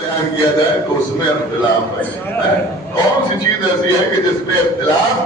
بیان کیا جائے تو اس میں اختلاف ہے. کون سی چیز ایسی ہے کہ جس میں اختلاف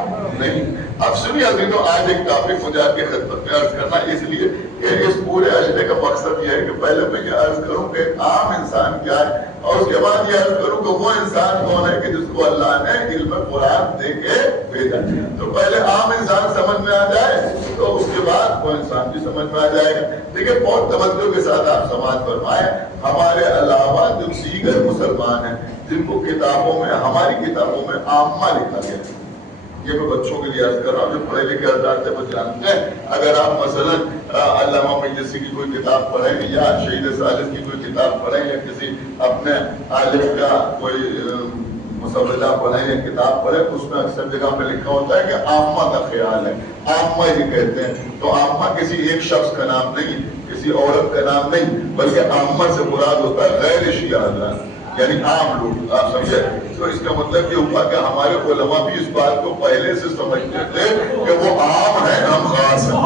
نہیں؟ اب سنیے عزیزو، آج ایک ٹاپک مجھے آپ کی خدمت میں عرض کرنا اس لیے کہ اس پورے اشرے کا مقصد یہ ہے کہ پہلے میں یہ عرض کروں کہ عام انسان کیا ہے، اور اس کے بعد یہ عرض کروں کہ وہ انسان کون ہے کہ جس کو اللہ نے علم قرآن دے کے بھیجا. تو پہلے عام انسان سمجھ میں آ جائے تو اس کے بعد وہ انسان بھی سمجھ میں آ جائے گا. دیکھیں بہت توجہ کے ساتھ آپ سماعت فرمائیں. ہمارے علاوہ جو دیگر مسلمان ہیں جن کو کتابوں میں، ہماری کتابوں میں عامہ لکھا گیا، یہ میں بچوں کے لیے عرض کر رہا ہوں جو پڑھے لکھے حضرات وہ جانتے ہیں. اگر آپ مثلا علامہ میسی کی کوئی کتاب پڑھیں یا شہید ثالث کی کوئی کتاب پڑھیں یا کسی اپنے عالم کا کوئی مسودہ پڑھیں یا کتاب پڑھیں تو اس میں اکثر جگہ پہ لکھا ہوتا ہے کہ عامہ کا خیال ہے. عامہ ہی کہتے ہیں. تو عامہ کسی ایک شخص کا نام نہیں، کسی عورت کا نام نہیں، بلکہ عامہ سے مراد ہوتا ہے غیر شیعہ حضرات، یعنی عام لوگ. آپ سمجھے؟ تو اس کا مطلب یہ ہوا کہ ہمارے علماء بھی اس بات کو پہلے سے سمجھتے تھے کہ وہ عام ہیں، ہم خاص ہیں.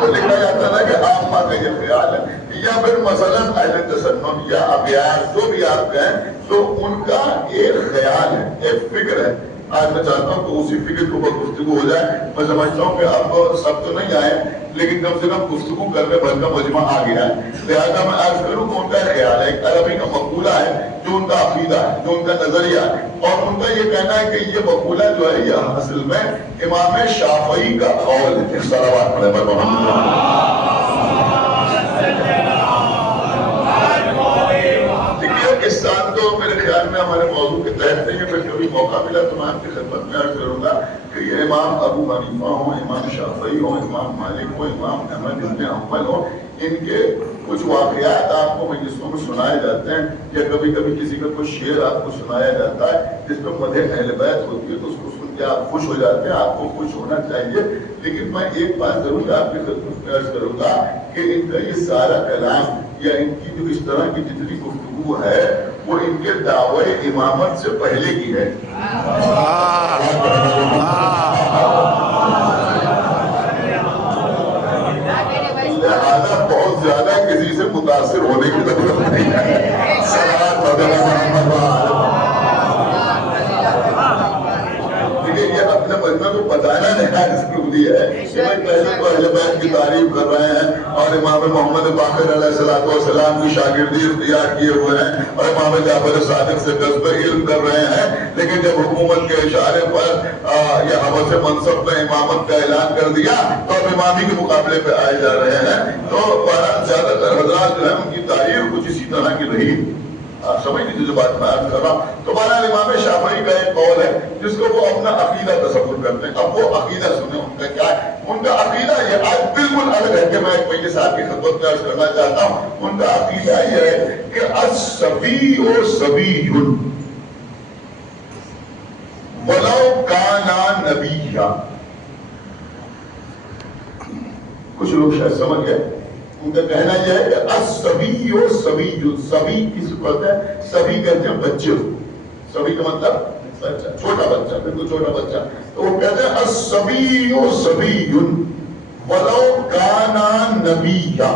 تو لکھا جاتا تھا کہ عامہ کا یہ خیال ہے. یا پھر مثلا اہل تسنن یا ابیات جو بھی آپ کہیں تو ان کا ایک خیال ہے، ایک فکر ہے. آج میں چاہتا ہوں کہ اسی فکر کے اوپر گفتگو ہو جائے. میں سمجھتا ہوں کہ اب سب تو نہیں آئے لیکن کم سے کم گفتگو کرنے بھر کا مجمع آ گیا ہے. لہٰذا میں عرض کروں کہ ان کا خیال ہے، ایک عربی کا مقولہ ہے جو ان کا عقیدہ ہے، جو ان کا نظریہ ہے، اور ان کا یہ کہنا ہے کہ یہ مقولہ جو ہے یہ اصل میں امام شافعی کا قول ہے. صلوات پڑھیں بر محمد. قصہ تو میرے خیال میں ہمارے موضوع کے تحت نہیں ہے، پھر کبھی موقع ملا تو میں آپ کی خدمت میں عرض کروں گا کہ یہ امام ابو حنیفہ ہوں، امام شافعی ہوں، امام مالک ہوں، امام احمد بن حنبل ہوں، ان کے کچھ واقعات آپ کو مجلسوں میں سنائے جاتے ہیں یا کبھی کبھی کسی کا کچھ شعر آپ کو سنایا جاتا ہے جس پہ مدح اہل بیت ہوتی ہے تو اس کو سن کے آپ خوش ہو جاتے ہیں. آپ کو خوش ہونا چاہیے. لیکن میں ایک بات ضرور آپ کی خدمت میں عرض کروں گا کہ ان کا یہ سارا کلام یا ان کی جو اس طرح کی جتنی گفتگو ہے وہ ان کے دعوی امامت سے پہلے کی ہے. لہذا بہت زیادہ کسی سے متاثر ہونے کی ضرورت نہیں ہے. یہ اپنے مجمع کو بتانا نہایت ضروری ہے کہ میں پہلے تو اہل بیت کی تعریف کر رہے ہیں اور امام محمد باقر علیہ السلام کی شاگردی اختیار کیے ہوئے ہیں اور امام جعفر صادق سے قصب علم کر رہے ہیں. لیکن جب حکومت کے اشارے پر یا حوث منصب میں امامت کا اعلان کر دیا تو اب امامی کے مقابلے پہ آئے جا رہے ہیں. تو زیادہ تر حضرات جو ہے ان کی تعریف کچھ اسی طرح کی رہی. آپ سمجھ لیجیے جو بات میں عرض کر رہا ہوں. تو بہرحال امام شافعی کا ایک قول ہے جس کو وہ اپنا عقیدہ تصور کرتے ہیں. اب وہ عقیدہ سنیں ان کا کیا ہے. ان کا عقیدہ یہ آج بالکل الگ ہے کہ میں ایک مجلس صاحب کی خدمت میں عرض کرنا چاہتا ہوں. ان کا عقیدہ یہ ہے کہ الصبی صبی ولو کان نبیا. کچھ لوگ شاید سمجھ گئے. ان کا کہنا یہ ہے کہ الصبی و سبی، سبی کی صفت ہے، سبی کہتے ہیں بچے. سبی کا مطلب بچہ، چھوٹا بچہ، بالکل چھوٹا بچہ. تو وہ کہتے ہیں الصبی و سبی ولو کانا نبیا.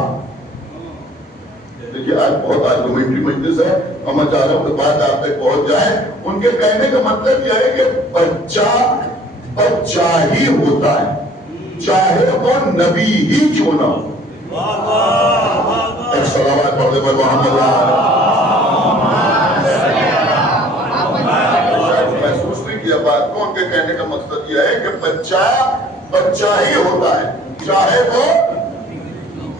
دیکھیے آج بہت آرگومنٹری مجلس ہے اور میں چاہ رہا ہوں کہ بات آپ تک پہنچ جائے. ان کے کہنے کا مطلب یہ ہے کہ بچہ بچہ ہی ہوتا ہے چاہے وہ نبی ہی کیوں نہ ہو. صلوات پڑھ دے پر محمد. محسوس نہیں کیا بات کو. ان کے کہنے کا مقصد یہ ہے کہ بچہ بچہ ہی ہوتا ہے چاہے وہ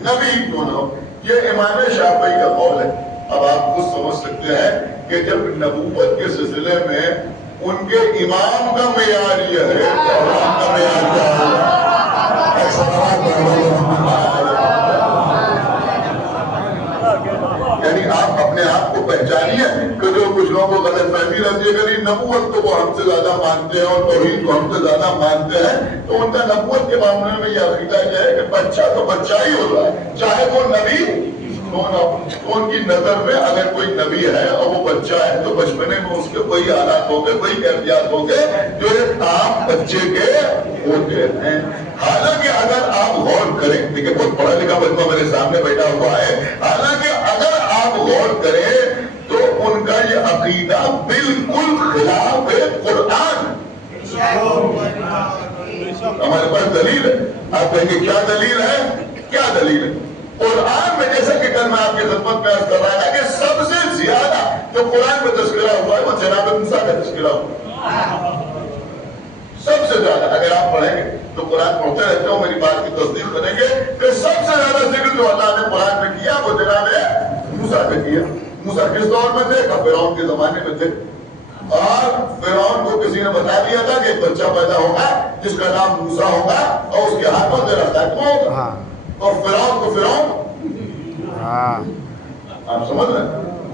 نبی کیوں نہ ہو. یہ امام شافعی کا قول ہے. اب آپ خود سمجھ سکتے ہیں کہ جب نبوت کے سلسلے میں ان کے امام کا معیار یہ ہے تو امام کا معیار کیا ہوگا. یعنی آپ اپنے آپ کو پہچانیے کہ جو کچھ لوگوں کو غلط فہمی رہتی ہے کہ نبوت تو وہ ہم سے زیادہ مانتے ہیں اور توحید کو ہم سے زیادہ مانتے ہیں. تو ان کا نبوت کے معاملے میں یہ عقیدہ یہ ہے کہ بچہ تو بچہ ہی ہوتا ہے چاہے وہ نبی ان کی نظر میں اگر کوئی نبی ہے اور وہ بچہ ہے تو بچپنے میں اس کے وہی حالات ہوں گے، وہی کیفیات ہوں گے جو ایک عام بچے کے ہوتے ہیں۔ حالانکہ اگر آپ غور کریں، دیکھیں بہت پڑھا لکھا بچہ میرے سامنے بیٹھا ہوا ہے، حالانکہ اگر آپ غور کریں تو ان کا یہ عقیدہ بالکل خلاف ہے قرآن۔ ہمارے پاس دلیل ہے، آپ کہیں گے کیا دلیل ہے؟ کیا دلیل ہے؟ قرآن میں جیسا کہ کل میں آپ کی خدمت میں عرض کر رہا تھا کہ سب سے زیادہ جو قرآن میں تذکرہ ہوا ہے وہ جناب موسیٰ کا تذکرہ ہوا ہے۔ سب سے زیادہ اگر آپ پڑھیں گے تو قرآن پڑھتے رہتے ہو، میری بات کی تصدیق کریں گے کہ سب سے زیادہ ذکر جو اللہ نے قرآن میں کیا وہ جناب موسیٰ کا کیا۔ موسیٰ کس دور میں تھے؟ فرعون کے زمانے میں تھے، اور فرعون کو کسی نے بتا دیا تھا کہ ایک بچہ پیدا ہوگا جس کا نام موسیٰ ہوگا اور اس کے ہاتھوں تیرا خاتمہ ہوگا، اور فرعون کو فرعون آپ سمجھ رہے ہیں،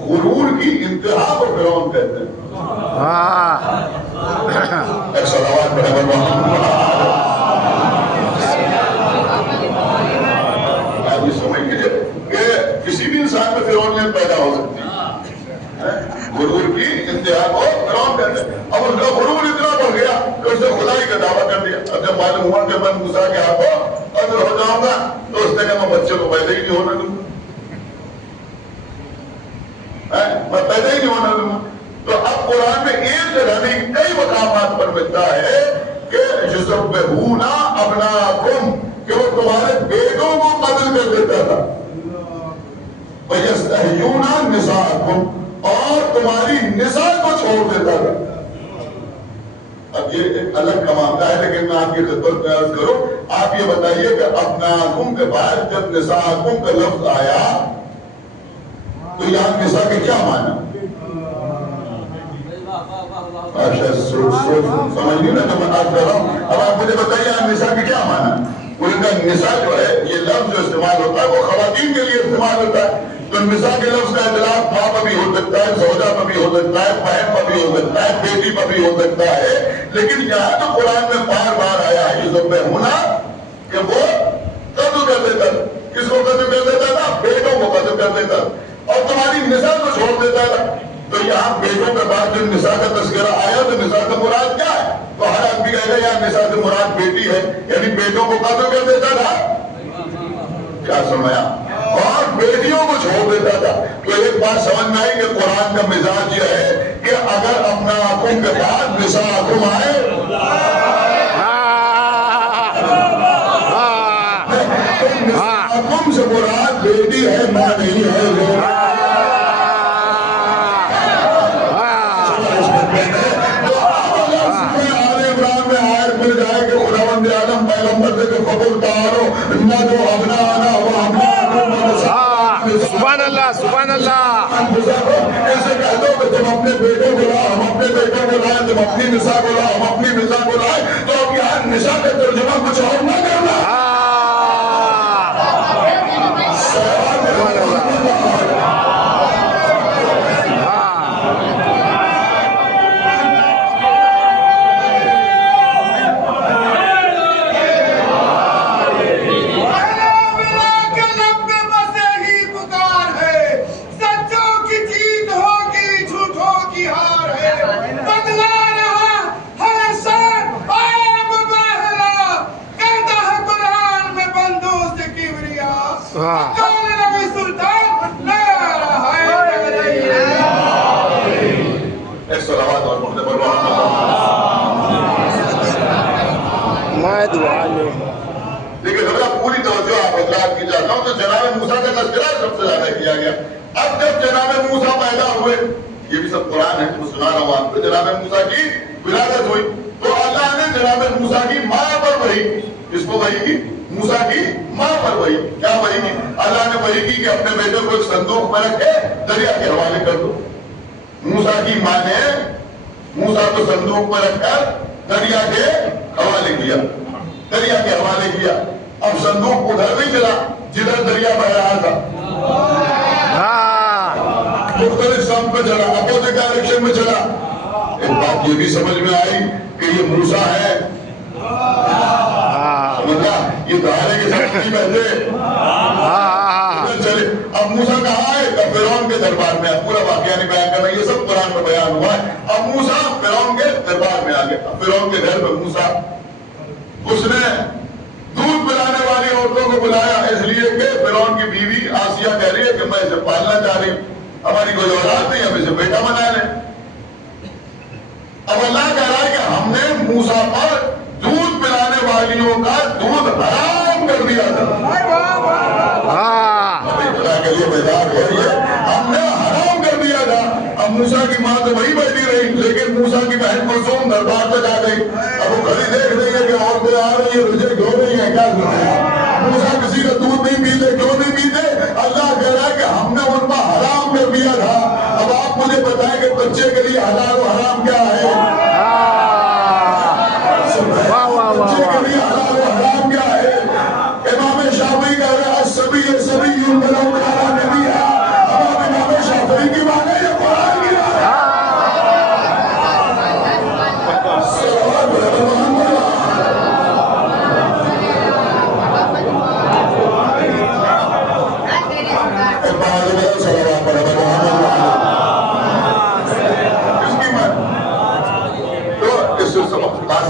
غرور کی انتہا کو فرعون کہتے ہیں۔ ایک صلوات پڑھے محمد، آپ یہ سمجھ لیجیے کہ کسی بھی انسان میں فرعونیت پیدا ہو سکتی ہے، غرور کی انتہا کو فرعون کہتے ہیں۔ اب اس کا غرور اتنا بڑھ گیا کہ اس نے خدائی کا دعویٰ کر دیا۔ اب جب معلوم ہوا کہ میں موسیٰ کے ہاتھوں قتل ہو جاؤں گا تو اس نے کہا میں بچے کو پیدا ہی نہیں ہونے دوں گا، میں پیدا ہی نہیں ہونے دوں گا۔ تو اب قرآن میں ایک جگہ نہیں کئی مقامات پر ملتا ہے کہ یذبحون ابناءکم، کہ وہ تمہارے بیٹوں کو قتل کر دیتا تھا، وَيَسْتَحْيُونَ نِسَاءَکم، اور تمہاری نساء کو چھوڑ دیتا تھا۔ اب یہ ایک الگ کا معاملہ ہے، لیکن میں آپ کی خدمت میں عرض کروں، آپ یہ بتائیے کہ ابناءکم کے بعد جب نساءکم کا لفظ آیا تو یہاں نساء کے کیا معنی؟ سمجھ نہیں نا جو میں عرض کر رہا ہوں، اب آپ مجھے بتائیے یہاں نساء کے کیا معنی؟ ان کا نساء جو ہے یہ لفظ جو استعمال ہوتا ہے وہ خواتین کے لیے استعمال ہوتا ہے، تو نساء کے لفظ کا اطلاق ماں پر بھی ہو سکتا ہے، زوجہ پر بھی ہو سکتا ہے، بہن پر بھی ہو سکتا ہے، بیٹی پر بھی ہو سکتا ہے، لیکن یہاں تو قرآن میں بار بار آیا ہے یذبحون کہ وہ قتل کر دیتا تھا۔ کس کو قتل کر دیتا تھا؟ بیٹوں کو قتل کر دیتا تھا، اور تمہاری نساء کو چھوڑ دیتا تھا۔ تو یہاں بیٹوں کے بعد جو نساء کا تذکرہ آیا تو نساء کا مراد کیا ہے؟ تو ہر آدمی کہے گا یہاں نساء سے مراد بیٹی ہے، یعنی بیٹوں کو قتل کر دیتا تھا، کیا سمجھا، اور بیٹیوں کو چھوڑ دیتا تھا۔ تو ایک بات سمجھ میں آئی کہ قرآن کا مزاج یہ ہے کہ اگر ابناءکم کے بعد نساءکم آئے، نساءکم سے مراد بیٹی ہے، ماں نہیں ہے۔ سبحان اللہ سبحان اللہ، ایسے کہہ دو کہ تم اپنے بیٹوں کو لاؤ، ہم اپنے بیٹوں کو لائیں، تم اپنی نساء کو لاؤ، ہم اپنی نساء کو لائیں، تو اب یہاں نساء کا ترجمہ کچھ اور نہ کرنا۔ لیکن اگر پوری توجہ آپ حضرات کی جاتا ہوں تو جناب موسیٰ کا تذکرہ سب سے زیادہ کیا گیا۔ اب جب جناب موسیٰ پیدا ہوئے، یہ بھی سب قرآن ہے جو سنا رہا ہوں آپ کو، جناب موسیٰ کی ولادت ہوئی تو اللہ نے جناب موسیٰ کی ماں پر وحی کی۔ کس کو وحی کی؟ موسیٰ کی ماں پر وحی۔ کیا وحی کی؟ اللہ نے وحی کی کہ اپنے بیٹے کو ایک صندوق میں رکھے دریا کے حوالے کر دو۔ موسیٰ کی ماں نے موسیٰ کو صندوق میں رکھ کر دریا کے حوالے کیا، دریا کے حوالے کیا۔ اب صندوق ادھر نہیں چلا جدھر دریا بہ رہا تھا، مختلف سمت میں چلا، اپوزٹ ڈائریکشن میں چلا۔ ایک بات یہ بھی سمجھ میں آئی کہ یہ موسیٰ ہے، سمجھا، یہ دہاڑے کے ساتھ نہیں بہتے چلے۔ اب موسیٰ دربار میں پورا واقعہ نہیں بیان کرنا، یہ سب قرآن میں بیان ہوا ہے۔ اب موسیٰ فرعون کے دربار میں آ گیا، فرعون کے گھر میں موسیٰ، اس نے دودھ پلانے والی عورتوں کو بلایا، اس لیے کہ فرعون کی بیوی آسیہ کہہ رہی ہے کہ میں اسے پالنا چاہ رہی ہوں، ہماری کوئی اولاد نہیں، ہم اسے بیٹا بنا لیں۔ اب اللہ کہہ رہا ہے کہ ہم نے موسیٰ پر دودھ پلانے والیوں کا دودھ حرام کر دیا تھا۔ اب اطلاع کے لیے بیدار ہو رہی ہے، ہم نے حرام کر دیا تھا۔ اب موسیٰ کی ماں تو وہی بیٹھی رہی، لیکن موسیٰ کی بہن کلثوم دربار تک آ گئی۔ اب وہ گھڑی دیکھ رہی ہے کہ عورتیں آ رہی ہیں، رجے کیوں نہیں ہیں، کیا کرتے ہیں؟ موسیٰ کسی کا دودھ نہیں پیتے، کیوں نہیں پیتے؟ اللہ کہہ رہا ہے کہ ہم نے ان پر حرام کر دیا تھا۔ اب آپ مجھے بتائیں کہ بچے کے لیے حلال و حرام کیا ہے؟ بچے کے لیے حلال و حرام کیا ہے؟ امام شافعی کہہ رہا ہے سبھی بلو کھانا نبی ہے۔ اب امام شافعی کی بات ہے یا قرآن کی بات ہے؟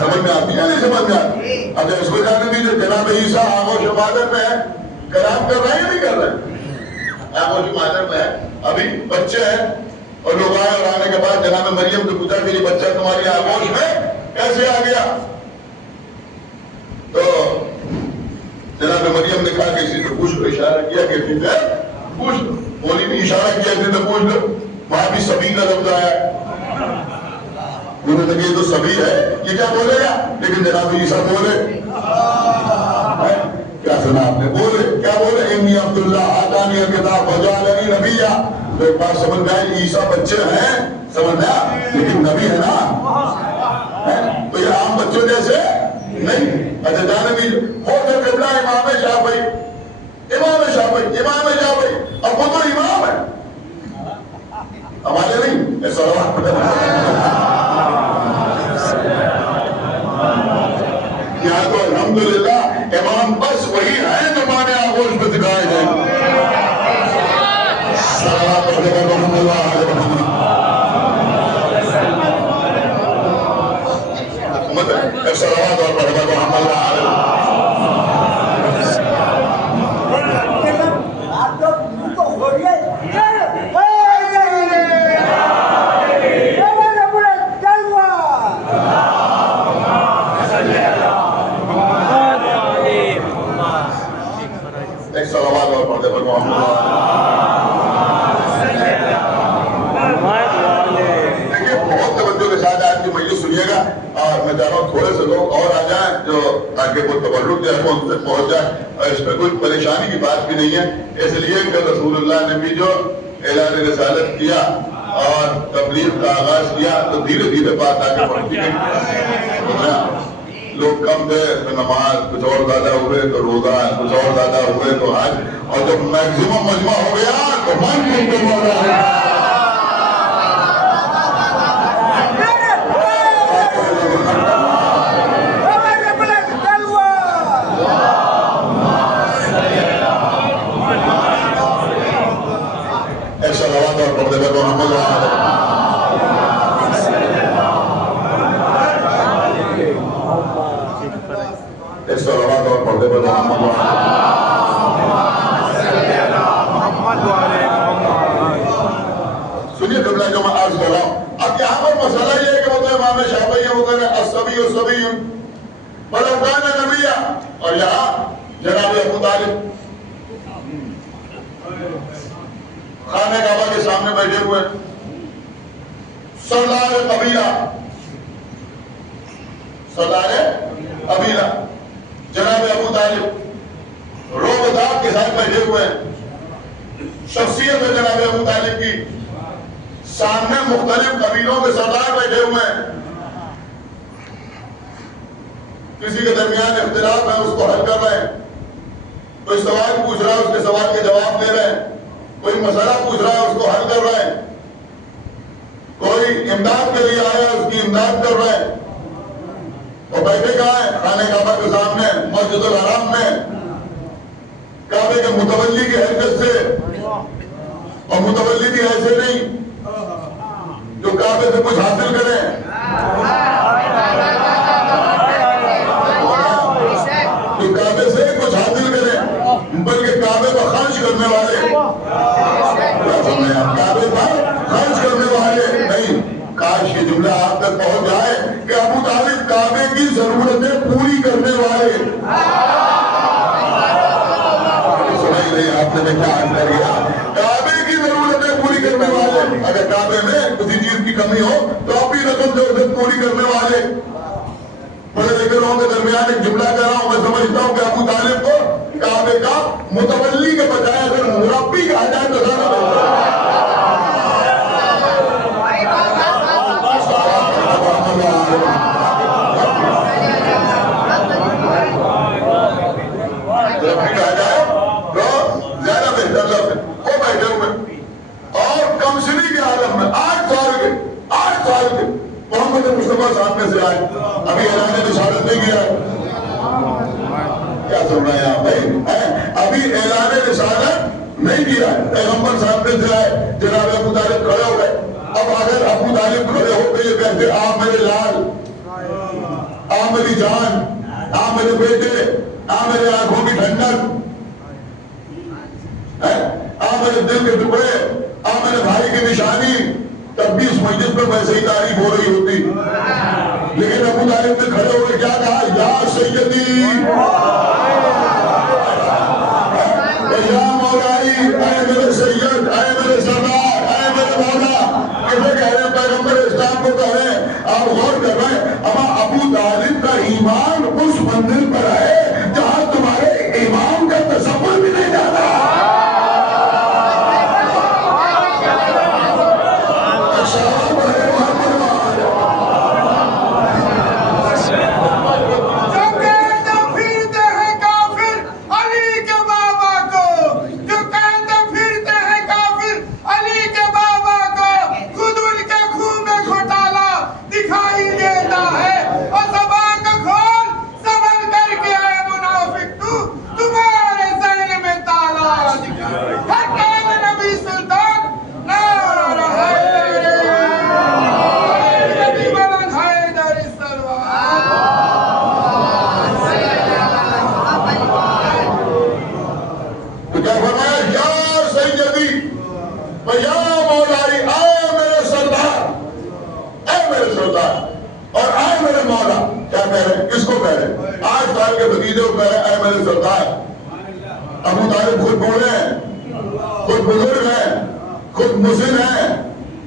سمجھ میں آتی ہے نہیں سمجھ میں آتی؟ اب اس کو جانے دیجیے جناب عیسیٰ آغوش و مادر میں ہے، کلام کر رہے ہیں یا نہیں کر رہے؟ آغوش و مادر میں ہے، ابھی بچے ہیں، اور لوگ آئے اور آنے کے بعد جناب مریم سے پوچھا کہ یہ بچہ تمہاری آغوش میں کیسے آ گیا؟ تو جناب مریم نے کہا کہ اسی سے پوچھ لو، اشارہ کیا کہ اسی سے پوچھ لو، بولی بھی اشارہ کیا اسی سے پوچھ لو، وہاں بھی سبھی کا لفظ آیا ہے۔ انہوں نے کہا یہ تو سبھی ہے، یہ کیا بولے گا؟ لیکن جناب عیسیٰ بولے، کیا سنا آپ نے؟ بولے، کیا بولے؟ انی عبداللہ آتانی الکتاب وجعلنی نبیا۔ تو ایک بات سمجھ میں آئی، عیسیٰ بچے ہیں، سمجھ میں آیا، لیکن نبی ہے نا، تو یہ عام بچوں جیسے نہیں۔ اچھا جانے بھی ہو تو قبلہ امام شافعی، اب وہ تو امام ہے، ہمارے نہیں، ایسا یہاں تو الحمدللہ امام بس وہی ہیں جو مانے آغوش میں دکھائے گئے۔ صلوات علیہ محمد علیہ محمد۔ صلوات اور محمد محمد علیہ۔ صلوات اور پردے پر محمد۔ دیکھیں بہت توجہ کے ساتھ آج کی مجلس سنیے گا، اور میں چاہ رہا ہوں تھوڑے سے لوگ اور آ جائیں جو تاکہ کوئی تبرک جو ہے وہ ان تک پہنچ جائے، اور اس میں کوئی پریشانی کی بات بھی نہیں ہے، اس لیے کہ رسول اللہ نے بھی جو اعلان رسالت کیا اور تبلیغ کا آغاز کیا تو دھیرے دھیرے بات آگے بڑھتی گئی۔ لوگ کم تھے تو نماز، کچھ اور زیادہ ہوئے تو روزہ، کچھ اور زیادہ ہوئے تو حج، اور جب میکسیمم مجمع ہو گیا تو من ممکن ہو رہا ہے۔ ایک صلوات اور پردے پر محمد صلوات اور پردے پر محمد۔ سنیے قبلہ جو میں عرض کر رہا ہوں، اب یہاں پر مسئلہ یہ ہے کہ وہ تو امام شافعی ہیں، وہ کہہ رہے ہیں الصبی ولو کان نبیا، اور یہاں جناب ابو طالب خانہ کعبہ کے سامنے بیٹھے ہوئے، سردار قبیلہ جناب ابو طالب روبداب کے ساتھ بیٹھے ہوئے ہیں، شخصیت ہے جناب ابو طالب کی، سامنے مختلف قبیلوں کے سردار بیٹھے ہوئے ہیں، کسی کے درمیان اختلاف ہے اس کو حل کر رہے ہیں، کوئی سوال پوچھ رہا ہے اس کے سوال کے جواب دے رہے ہیں، کوئی مسئلہ پوچھ رہا ہے اس کو حل کر رہے ہیں، کوئی امداد کے لیے آیا اس کی امداد کر رہے ہیں، اور بیٹھے کہاں ہیں؟ خانہ کعبہ کے سامنے مسجد الحرام میں، کعبے کے متولی کی حرکت سے اور متولی بھی ایسے نہیں جو کعبے سے کچھ حاصل کریں، جو کعبے سے کچھ حاصل کریں، بلکہ کعبے پر خرچ کرنے والے، کعبے پر خرچ کرنے والے نہیں۔ کاش یہ جملہ آپ تک پہنچ جائے کہ ابو طالب کعبے کی ضرورتیں پوری کرنے والے۔ سنائی نہیں آپ نے کیا عرض کر گیا؟ کعبے کی ضرورتیں پوری کرنے والے۔ اگر کعبے میں کسی چیز کی کمی ہو تو اپنی رقم سے اسے پوری کرنے والے۔ بڑے لکھے لوگوں کے درمیان ایک جملہ کہہ رہا ہوں، میں سمجھتا ہوں کہ ابو طالب کو کعبے کا متولی کے بجائے اگر مربی کہا جائے تو زیادہ بہتر ہے۔ مربی کہا جائے تو زیادہ بہتر لفظ ہے۔ وہ بیٹھے ہوئے اور کمسنی کے عالم میں 8 سال کے محمد مصطفیٰ سامنے سے آئے، ابھی اعلان رسالت نہیں کیا ہے۔ کیا سن رہے ہیں آپ بھائی؟ ابھی اعلان رسالت نہیں کیا ہے، پیغمبر سامنے سے آئے، جناب ابو طالب کھڑے ہو گئے۔ اب اگر ابو طالب کھڑے ہو کے یہ کہتے آپ میرے لال، آپ میری جان، آپ میرے بیٹے، آپ میرے آنکھوں کی ٹھنڈک، آپ میرے دل کے ٹکڑے، آپ میرے بھائی کی نشانی، تب بھی اس مسجد پر ویسے ہی تعریف ہو رہی ہوتی۔ لیکن ابو طالب نے کھڑے ہوئے کیا کہا؟ یا سیدی، یا مولائی، اے میرے سید، اے میرے سردار، اے میرے مولا۔ کیسے کہہ رہے ہیں؟ پیغمبر اسلام کو کہہ رہے ہیں۔ آپ غور کر رہے ہیں، اما ابو طالب کا ایمان اس منزل پر ہے جہاں تمہارے امام کا تصور بھی نہیں جاتا۔ ابو طالب خود بوڑھے ہیں، خود بزرگ ہیں، خود مسن ہیں،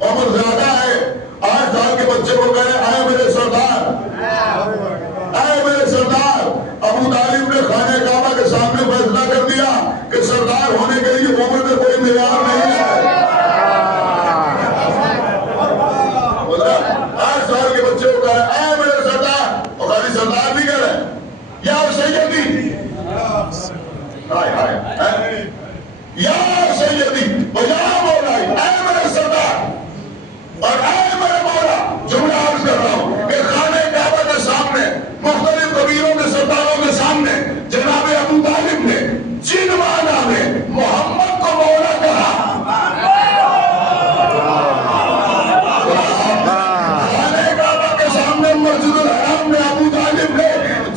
عمر زیادہ ہے۔ 8 سال کے بچے کو کہہ رہے اے میرے سردار، اے میرے سردار۔ ابو طالب نے خانہ کعبہ کے سامنے فیصلہ کر دیا کہ سردار ہونے کے لیے عمر میں کوئی معیار نہیں ہے۔ 8 سال کے بچے کو کہہ رہے اے میرے سردار، اور خالی سردار نہیں کہہ رہے یا سیدی، یا سیدی و یا مولائی، اے میرے سردار اور اے میرے مولا۔ جملہ عرض کر رہا ہوں کہ خانہ کعبہ کے سامنے مختلف قبیلوں کے سرداروں کے سامنے جناب ابو طالب نے جن معنی میں محمد کو مولا کہا، خانہ کعبہ کے سامنے مسجد الحرام میں ابو طالب نے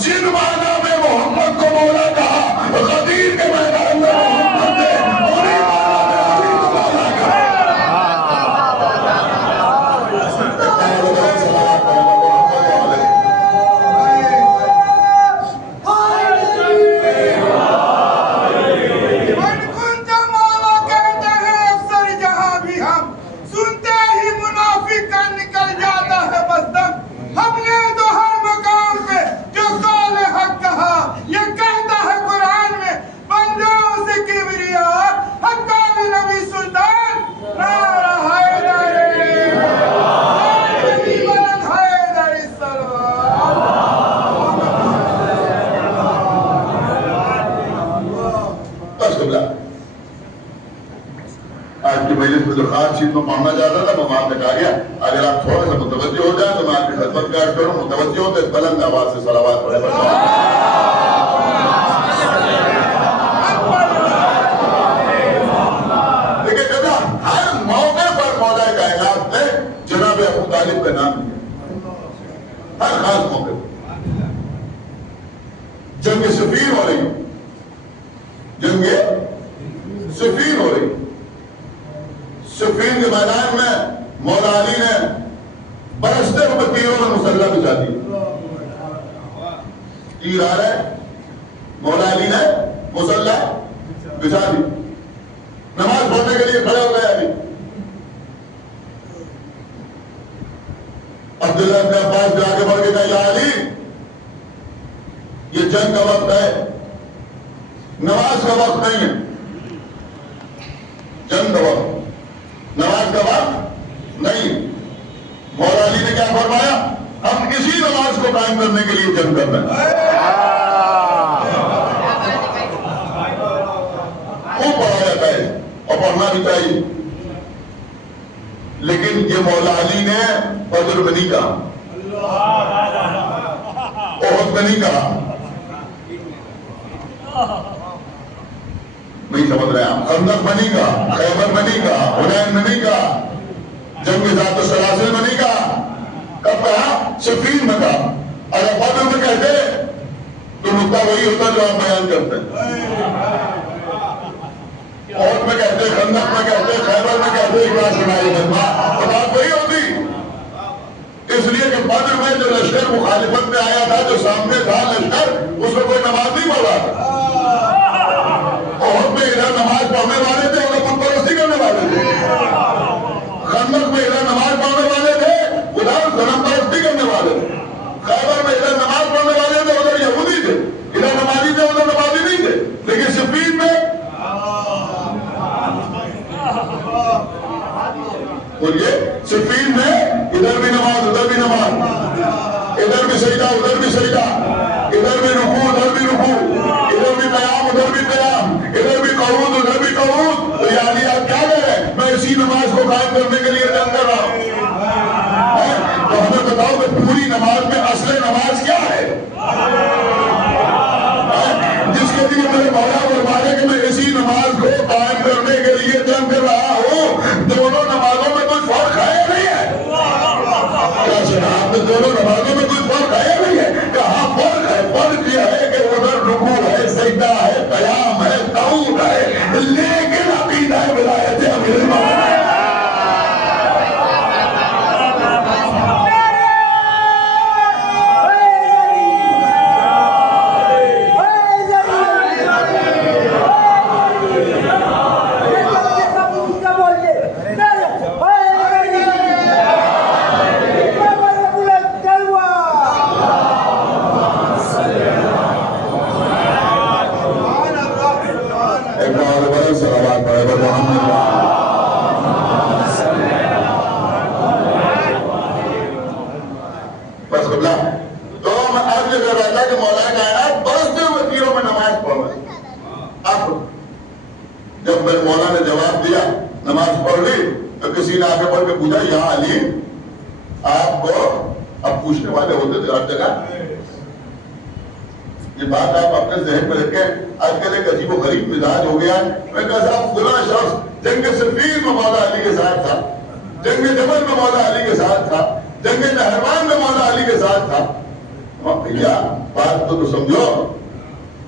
جن معنی میں محمد کو مولا کہا، غدیر کے میدان میں محمد نے انہی معنی میں علی کو مولا کہا۔ آج کی مجلس میں جو خاص چیز میں پڑھنا چاہتا تھا میں وہاں تک آ گیا۔ اگر آپ تھوڑا سا متوجہ ہو جائیں تو میں آپ کی خدمت کا عرض کروں، متوجہ ہو تو بلند آواز سے صلوات پڑھے دیکھیں جزا صفین ہو رہی. صفین کے میدان میں مولا علی نے برستے ہوئے تیروں میں مسلح بچھا دی. تیر آ رہے مولا علی نے مسلح بچھا دی. نماز پڑھنے کے لیے کھڑے ہو گئے علی. عبداللہ ابن عباس جا کے بڑھ کے کہا یا علی یہ جنگ کا وقت ہے, نماز کا وقت نہیں ہے. جنگ کا وقت, نماز کا وقت نہیں. مولا علی نے کیا فرمایا, ہم اسی نماز کو قائم کرنے کے لیے جنگ کر رہے ہیں. خوب پڑھا جاتا ہے اور پڑھنا بھی چاہیے, لیکن یہ مولا علی نے بدر میں نہیں کہا, احد میں نہیں کہا. نہیں سمجھ رہے ہیں, خندق میں نہیں کہا, خیبر میں نہیں کہا, حنین میں نہیں کہا, جنگ ذات السلاسل میں نہیں کہا. کب کہا؟ صفین میں کہا. اگر بدر میں کہتے تو نقطہ وہی ہوتا جو آپ بیان کرتے ہیں. احد میں کہتے, خندق میں کہتے, خیبر میں کہتے, اخلاص سنائی جنما, تو بات وہی ہوتی. اس لیے کہ بدر میں جو لشکر مخالفت میں آیا تھا, جو سامنے تھا لشکر, اس میں کوئی نماز نہیں پڑھ رہا تھا. احد میں ادھر نماز پڑھنے والے تھے, ادھر بت پرستی کرنے والے تھے. خندق میں ادھر نماز پڑھنے والے تھے, ادھر صنم پرستی کرنے والے تھے. خیبر میں ادھر نماز پڑھنے والے تھے, ادھر یہودی تھے. ادھر نمازی تھے, ادھر نمازی نہیں تھے. لیکن صفین میں بولیے, صفین میں ادھر بھی نماز, ادھر بھی نماز, ادھر بھی سجدہ, ادھر بھی سجدہ, ادھر بھی رکوع, ادھر بھی رکوع, ادھر بھی قیام, ادھر بھی قیام, ادھر بھی قعود, ادھر بھی قعود. تو یعنی آپ کیا کہہ رہے ہیں, میں اسی نماز کو قائم کرنے کے لیے جنگ کر رہا ہوں. تو ہمیں بتاؤ کہ پوری نماز میں اصل نماز کیا ہے, جس کے لیے میرے مولا فرمایا کہ میں اسی نماز کو قائم کرنے کے لیے جنگ کر رہا ہوں. دونوں نمازوں میں کوئی فرق ہے یا نہیں ہے؟ کیا جناب, دونوں نمازوں میں کوئی فرق ہے یا نہیں ہے؟ کہاں فرق ہے؟ فرق یہ ہے کہ ادھر رکوع ہے, سجدہ ہے, قیام ہے, قعود ہے, لیکن عقیدہ ہے ولایت امیر المومنین. جب میرے مولا نے جواب دیا, نماز پڑھ لی, تو کسی نے آگے بڑھ کے پوچھا, یا علی آپ کو, اب پوچھنے والے ہوتے تھے ہر جگہ, یہ بات آپ اپنے ذہن میں رکھیں. آج کل ایک عجیب و غریب مزاج ہو گیا ہے. میں کہا صاحب فلاں شخص جنگ صفین میں مولا علی کے ساتھ تھا, جنگ جبل میں مولا علی کے ساتھ تھا, جنگ نہروان میں مولا علی کے ساتھ تھا. بھیا بات تو سمجھو,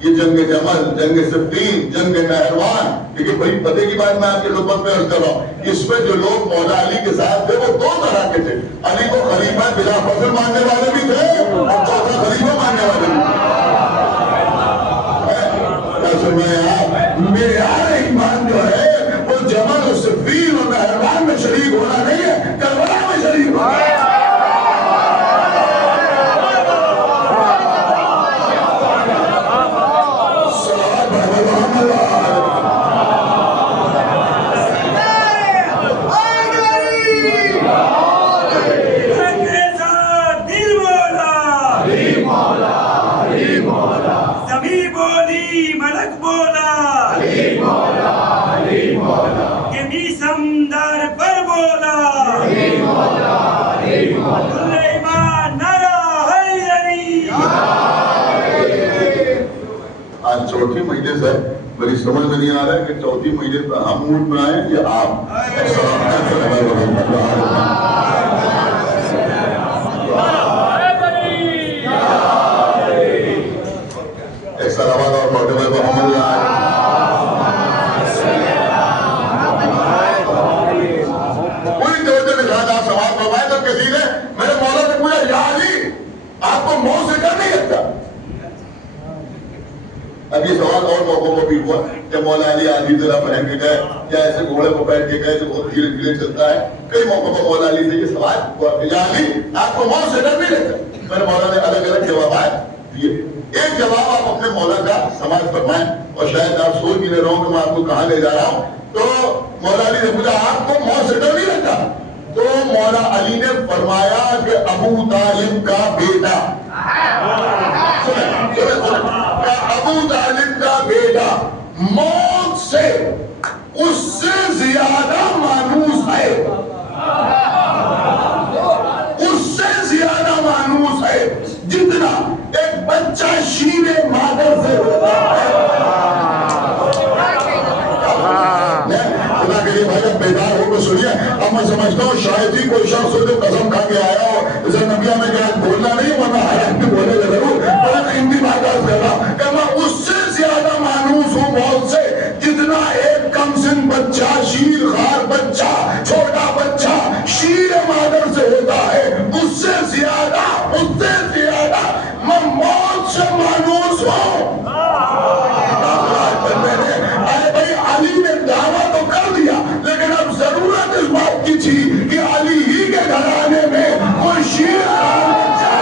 یہ جنگ جمل, جنگ صفین, جنگ نہروان, کیونکہ بڑی پتے کی بات میں آپ کی خدمت میں عرض کر رہا ہوں. اس میں جو لوگ مولا علی کے ساتھ تھے وہ دو طرح کے تھے. علی کو خلیفہ بلا فضل ماننے والے بھی تھے اور چوتھا خلیفہ ماننے والے بھی تھے. معیار ایمان جو ہے وہ جمل اور صفین اور نہروان میں شریک ہونا نہیں ہے, کربلا میں شریک ہونا ہے. آج چوتھی مہینے سے میری سمجھ میں نہیں آ رہا ہے کہ چوتھی مہینے پہ ہم اونٹ بنائیں یا آپ. ایک سلامات اور محمد ہوا کہ مولا علی آدھی ذرا پہن کے گئے یا ایسے گھوڑے کو بیٹھ کے گئے جو بہت دھیرے دھیرے چلتا ہے. کئی موقع پر مولا علی سے یہ سوال ہوا کہ یا علی آپ کو موت سے ڈر نہیں لگتا؟ میرے مولا نے الگ الگ جوابات دیے. ایک جواب آپ اپنے مولا کا سماعت فرمائیں اور شاید آپ سوچ بھی نہیں رہا ہوں کہ میں آپ کو کہاں لے جا رہا ہوں. تو مولا علی نے پوچھا آپ کو موت سے ڈر نہیں لگتا؟ تو مولا علی نے فرمایا کہ ابو طالب کا بیٹا ابو طالب کا بیٹا موت سے اس سے زیادہ مانوس ہے, اس سے زیادہ مانوس ہے جتنا ایک بچہ شیر مادر سے ہوتا ہے. بھائی بیدار ہو کے سنیے. اب میں سمجھتا ہوں شاید ہی کوئی شخص ہو جو قسم کھا کے آیا ہو زندگیہ میں کہ بولنا نہیں ورنہ حیات بھی بولے گا ضرور. میں ہندی بات کر رہا ہوں کہ میں اس سے زیادہ مانوس ہوں موت سے جتنا ایک کم سن بچہ شیر خار بچہ چھوٹا بچہ شیر مادر سے ہوتا ہے. اس سے زیادہ میں موت سے مانوس ہوں. ارے بھائی علی نے دعویٰ تو کر دیا لیکن اب ضرورت اس بات کی تھی کہ علی ہی کے گھرانے میں کوئی شیر خار بچہ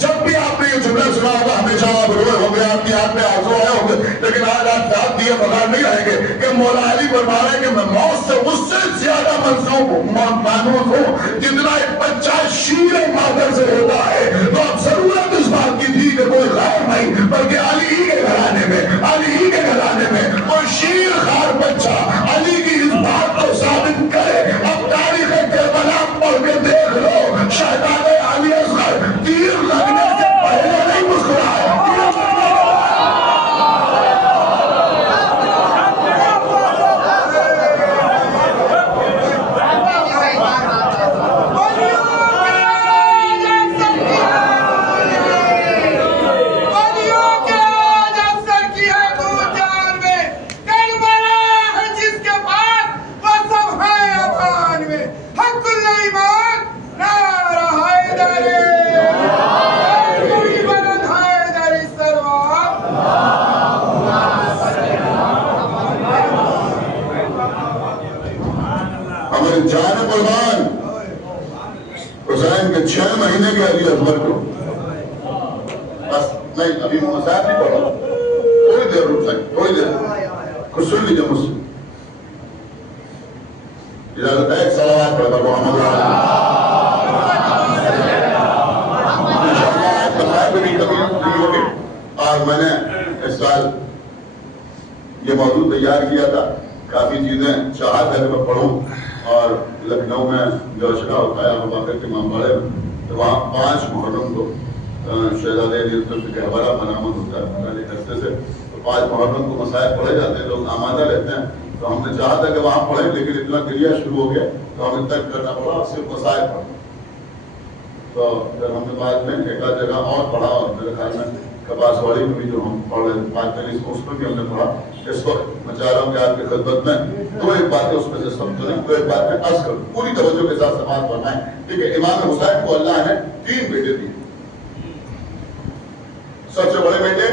جب بھی آپ نے یہ جملہ سنا ہوگا ہمیشہ آپ روئے ہوں گے, آپ کی آنکھ میں آنسو آئے ہوں گے, لیکن آج آپ داد دیے بغیر نہیں رہیں گے کہ مولا علی فرما رہے ہیں کہ میں موت سے اس سے زیادہ مانوس ہوں جتنا ایک بچہ شیر مادر سے ہوتا ہے. تو اب ضرورت اس بات کی تھی کہ کوئی غیر نہیں بلکہ علی ہی کے گھرانے میں کوئی شیر خار بچہ علی کی اس بات کو ثابت کرے. اب تاریخ کربلا پڑھ کے دیکھ لو, شہزادہ علی اصغر تیر لگنے سے پہلے نہیں مسکرائے. جان قربان حسین کے 6 مہینے کے علی اکبر کو بس نہیں ابھی مسائل نہیں پڑھا, تھوڑی دیر رک سکتے, تھوڑی دیر کچھ سن لیجیے مجھ سے. اجازت ہے ایک صلوات پڑھتا محمد اور میں نے اس سال یہ موضوع تیار کیا تھا. کافی چیزیں چاہت ہے کہ میں پڑھوں اور لکھنؤ میں جو اشرا ہوتا ہے ابوبکر کے امام باڑے میں تو وہاں 5 محرم کو شہزادہ علی اصغر سے کہبرا برآمد ہوتا ہے پہلے عرصے سے. تو 5 محرم کو مسائل پڑھے جاتے ہیں, لوگ آمادہ رہتے ہیں. تو ہم نے چاہا تھا کہ وہاں پڑھیں لیکن اتنا گریا شروع ہو گیا تو ہمیں ترک کرنا پڑا, صرف مسائل پڑھیں. تو پھر ہم نے بعد میں ایک آدھ جگہ اور پڑھا اور میرے خیال میں کپاس واڑی میں بھی جو ہم پڑھ رہے ہیں 45 اس میں بھی ہم نے پڑھا. اس وقت میں چاہ رہا ہوں کہ آپ کی خدمت میں 2 ایک باتیں اس میں سے سمجھو نہیں, 2 ایک بات میں عرض کروں, پوری توجہ کے ساتھ سماعت فرمائیں. ٹھیک ہے. امام حسین کو اللہ نے 3 بیٹے دیے. سب سے بڑے بیٹے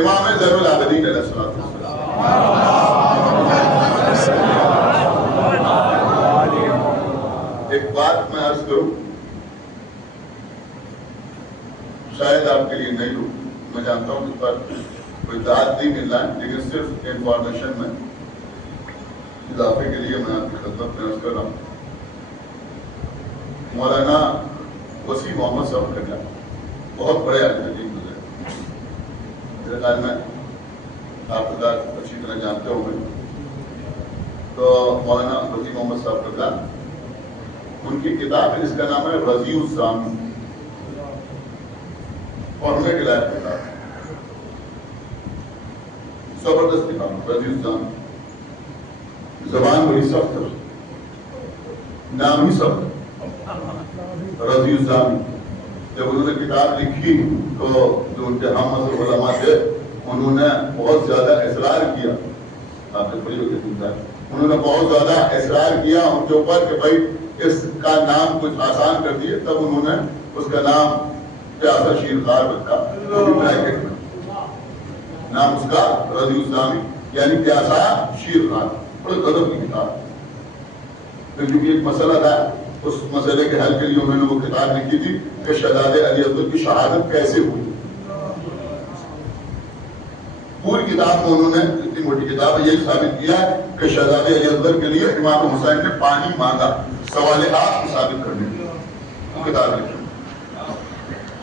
امام زین العابدین علیہ السلام, ایک بات میں عرض کروں، شاید آپ کے لیے نہیں ہو، میں جانتا ہوں اس پر کوئی داد نہیں مل رہا ہے، لیکن صرف انفارمیشن میں اضافے کے لیے میں آپ کی خدمت میں عرض کر رہا ہوں۔ مولانا وسیع محمد صاحب کا بہت بڑے عالم گزرے، میرے خیال میں آپ خدا اچھی طرح جانتے ہوں گے۔ تو مولانا وسیع محمد صاحب کا ان کی کتاب ہے جس کا نام ہے رضی الزامی، پڑھنے کے لائق کتاب، زبردست کتاب رضی الزامی۔ زبان بڑی سخت ہے، نام ہی سخت، رضی الزامی۔ جب انہوں نے کتاب لکھی تو جو ان کے ہم مذہب علماء تھے انہوں نے بہت زیادہ اصرار کیا، آپ نے پڑھی ہوگی انہوں نے بہت زیادہ اصرار کیا ان کے اوپر کہ بھائی اس کا نام کچھ آسان کر دیے، تب انہوں نے اس کا نام پیاسا شیر خار رکھا، نام اس کا رضی الزامی یعنی پیاسا شیر خار، بڑے غضب کی کتاب۔ پھر چونکہ ایک مسئلہ تھا، اس مسئلے کے حل کے لیے انہوں نے وہ کتاب لکھی تھی کہ شہزادے علی اکبر کی شہادت کیسے ہوئی۔ پوری کتاب میں انہوں نے، اتنی موٹی کتاب ہے، یہی ثابت کیا ہے کہ شہزادے علی اکبر کے لیے امام حسین نے پانی مانگا سوال آب کو ثابت کرنے کے لیے، وہ کتاب لکھی۔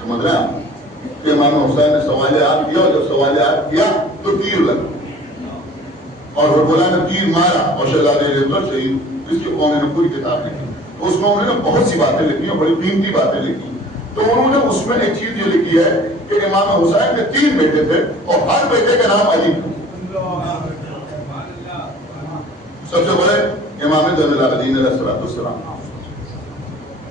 سمجھ رہے ہیں آپ کہ امام حسین نے سوال آب کیا، اور جب سوال آب کیا تو تیر لگا، اور وہ بولا نے تیر مارا اور شہزادے علی اکبر شہید۔ اس کی قوم نے پوری کتاب لکھی، اس میں انہوں نے بہت سی باتیں لکھی ہیں، بڑی قیمتی باتیں لکھی۔ تو انہوں نے اس میں ایک چیز یہ لکھی ہے کہ امام حسین کے 3 بیٹے تھے اور ہر بیٹے کا نام علی تھا۔ سب سے بڑے امام زین العابدین علیہ السلام۔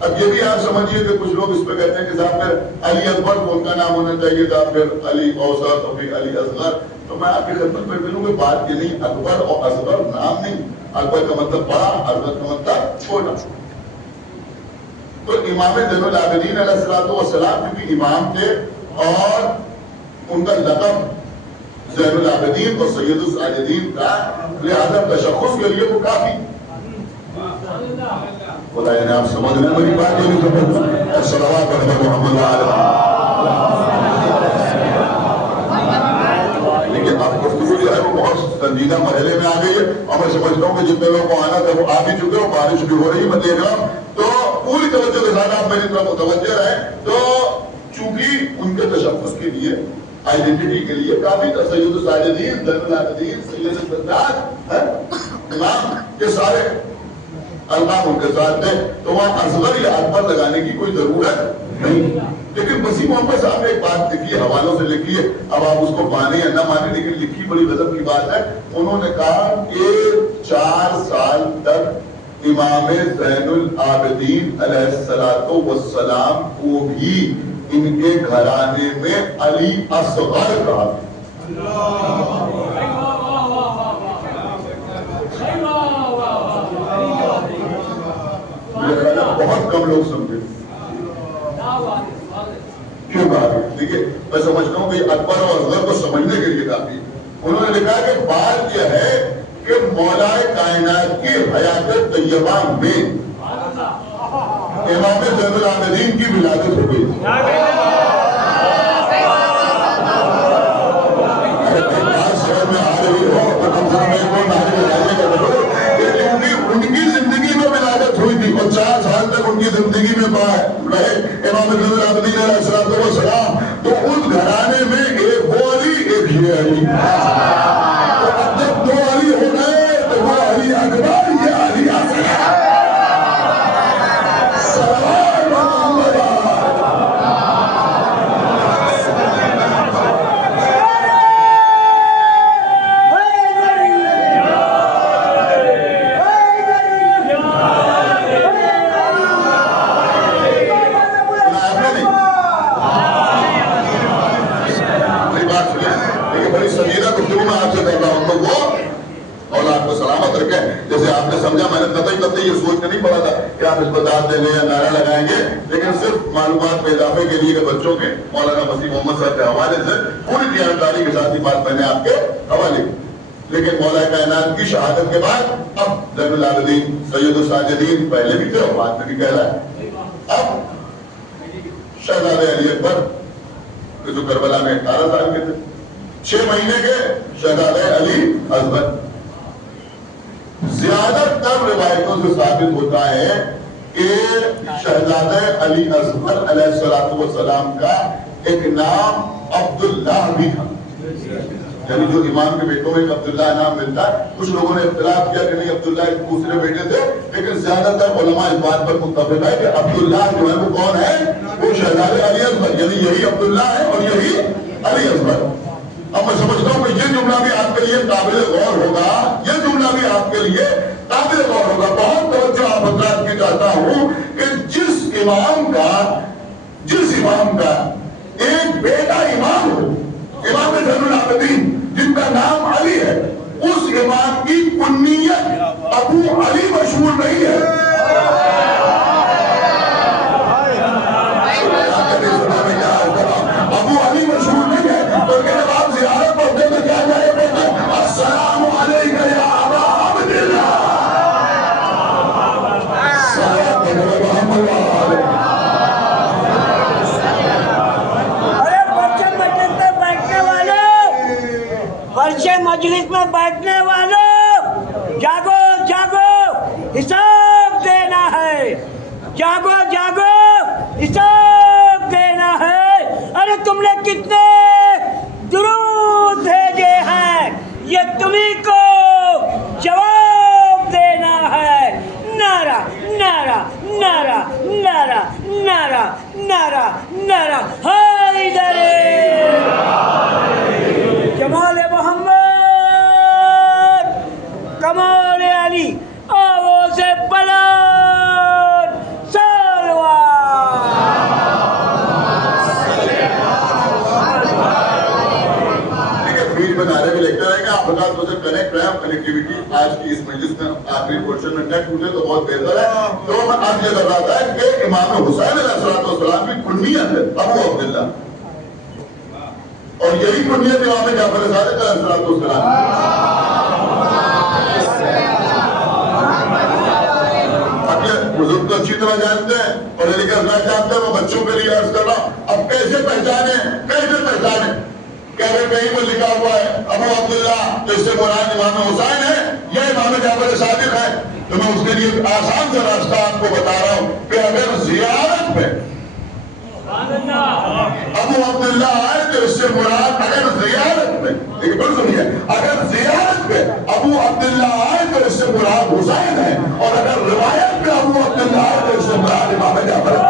اب یہ بھی آپ سمجھیے کہ کچھ لوگ اس پہ کہتے ہیں کہ صاحب پھر علی اکبر کو ان کا نام ہونا چاہیے تھا، پھر علی اوسط اور پھر علی اصغر۔ تو میں آپ کی خدمت میں بولوں کہ بات یہ نہیں، اکبر اور اصغر نام نہیں، اکبر کا مطلب بڑا، اصغر کا مطلب چھوٹا۔ تو امام زین العابدین علیہ السلام بھی امام تھے اور ان کا لقب زین العابدین اور سید الساجدین تھا، لہذا تشخص کے لیے وہ کافی۔ خدا یعنی آپ سمجھ رہے ہیں میری بات، یہ نہیں صلوات علی محمد لیکن اب گفتگو جو ہے وہ بہت سنجیدہ مرحلے میں آ گئی ہے، اور میں سمجھتا ہوں کہ جتنے لوگ کو آنا تھا وہ آ بھی چکے، اور بارش بھی ہو رہی ہے، میں دیکھ رہا ہوں، تو پوری توجہ کے ساتھ آپ میری طرف متوجہ رہیں۔ تو چونکہ ان کے تشخص کے لیے، آئیڈینٹی کے لیے کافی تھا، سید الساجدین، زین العابدین، سید السادات، امام کے سارے القاب ان کے ساتھ تھے، تو وہاں اصغر یا اکبر لگانے کی کوئی ضرورت نہیں۔ لیکن وسیع محمد صاحب نے ایک بات لکھی ہے، حوالوں سے لکھی ہے، اب آپ اس کو مانیں یا نہ مانیں، لیکن لکھی بڑی غضب کی بات ہے۔ انہوں نے کہا کہ 4 سال تک امام زین العابدین علیہ السلام کو بھی ان کے گھرانے میں علی اصغر کہا۔ بہت کم لوگ سمجھے کیوں کہا؟ دیکھیے میں سمجھتا ہوں کہ اکبر اور اصغر کو سمجھنے کے لیے کافی۔ انہوں نے لکھا کہ بات یہ ہے کہ مولا کائنات کی حیات طیبہ میں امام زین العابدین کی ولادت ہو گئی۔ ان کی زندگی میں ولادت ہوئی تھی اور 4 سال تک ان کی زندگی میں رہے امام زین العابدین علیہ السلام، تو اس گھرانے میں ایک وہ علی ایک یہ علی، تو اب جب 2 علی ہو گئے تو وہ علی اکبر یہ علی اصغر۔ جیسے آپ نے سمجھا، میں نے قطعی یہ سوچ کے نہیں پڑھا تھا کہ آپ اس پر داد دیں گے یا نعرہ لگائیں گے، لیکن صرف معلومات میں اضافے کے لیے کہ بچوں کے مولانا وسیع محمد صاحب کے حوالے سے پوری دیانتداری کے ساتھ یہ بات میں نے آپ کے حوالے کی۔ لیکن مولا کائنات کی شہادت کے بعد اب زین العابدین سید الساجدین پہلے بھی تھے اور بعد میں بھی کہلائے. اب شہزادے علی اکبر جو کربلا میں 18 سال کے تھے, 6 مہینے کے شہزادے علی اصغر. زیادہ تر روایتوں سے ثابت ہوتا ہے کہ شہزادہ علی اصغر علیہ السلام کا ایک نام عبداللہ بھی تھا. یعنی جو امام کے بیٹوں میں عبداللہ نام ملتا ہے. کچھ لوگوں نے اختلاف کیا کہ نہیں عبداللہ ایک دوسرے بیٹے تھے, لیکن زیادہ تر علماء اس بات پر متفق ہے کہ عبداللہ جو ہے وہ کون ہے, وہ شہزادہ علی اصغر, یعنی یہی عبداللہ ہے اور یہی علی اصغر. اب میں سمجھتا ہوں کہ یہ جملہ بھی آپ کے لیے قابل غور ہوگا, یہ جملہ بھی آپ کے لیے قابل غور ہوگا. بہت توجہ آپ حضرات کی چاہتا ہوں کہ جس امام کا ایک بیٹا امام ہو, امام زین العابدین جن کا نام علی ہے, اس امام کی کنیت ابو علی مشہور نہیں ہے. ابو علی مشہور نہیں ہے, بلکہ جب آپ زیارت پڑھتے تو کیا جائے بولتے السلام علیکم یا ابا عبداللہ. مجلس میں بیٹھنے والوں, جاگو جاگو حساب دینا ہے, جاگو جاگو حساب دینا ہے. ارے تم نے کتنے درود بھیجے ہیں, یہ تمہیں کو جواب دینا ہے. نعرہ نعرہ نعرہ نعرہ نعرہ نعرہ نعرہ حیدر جمال محمد کمال علی آواز بلند سلوات. بیچ میں نعرے بھی لکھتا ہے کہ آپ حضرات کو سے کنیکٹ رہے, کنیکٹیوٹی آج کی اس مجلس میں آخری پورشن میں نیٹ ٹوٹے تو بہت بہتر ہے. تو میں آج یہ کر رہا تھا کہ امام حسین علیہ السلام کی کنیت ہے ابو عبداللہ, اور یہی کنیت امام جعفر صادق علیہ السلام. بزرگ تو اچھی طرح جانتے ہیں, پڑھے لکھے حضرات جانتے ہیں, میں بچوں کے لیے عرض کر رہا ہوں. اب کیسے پہچانے کہہ رہے کہیں پر لکھا ہوا ہے ابو عبداللہ, تو اس سے مراد امام حسین ہے یا امام جعفر صادق ہے؟ تو میں اس کے لیے ایک آسان سا راستہ آپ کو بتا رہا ہوں کہ اگر زیارت پہ ابو عبداللہ آئے تو اس سے مراد, اگر زیارت پہ, ایک بار سنیے, اگر زیارت پہ ابو عبداللہ آئے تو اس سے مراد حسین ہے, اور اگر روایت پہ ابو عبداللہ آئے تو اس سے مراد امام جعفر ہے.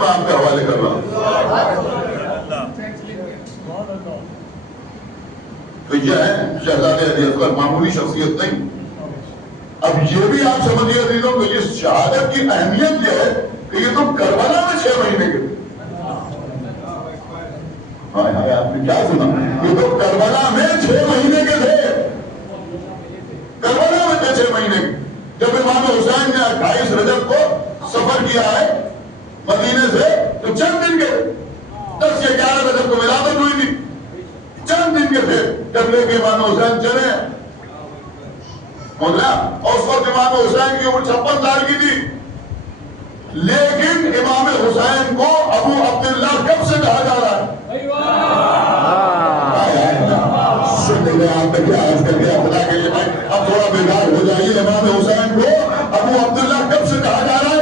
میں آپ کے حوالے کر رہا ہوں. تو یہ ہے شہزادے علی اصغر, معمولی شخصیت نہیں. اب یہ بھی آپ سمجھیے عزیزوں کہ اس شہادت کی اہمیت یہ ہے کہ یہ تو کربلا میں 6 مہینے کے, آپ نے کیا سنا, یہ تو کربلا میں 6 مہینے کے تھے, کربلا میں 6 مہینے کے. جب امام حسین نے 28 رجب کو سفر کیا ہے مدینے سے, تو چند دن کے 10 یا 11 رجب کو ولادت ہوئی تھی, چند دن کے تھے جب لے کے امام حسین چلے. اور اس وقت امام حسین کی عمر 56 سال کی تھی, لیکن امام حسین کو ابو عبداللہ کب سے کہا جا رہا ہے؟ آپ کیا عرض کر کے خدا کے لیے بھائی اب تھوڑا بیدار ہو جائیے. امام حسین کو ابو عبداللہ کب سے کہا جا رہا ہے؟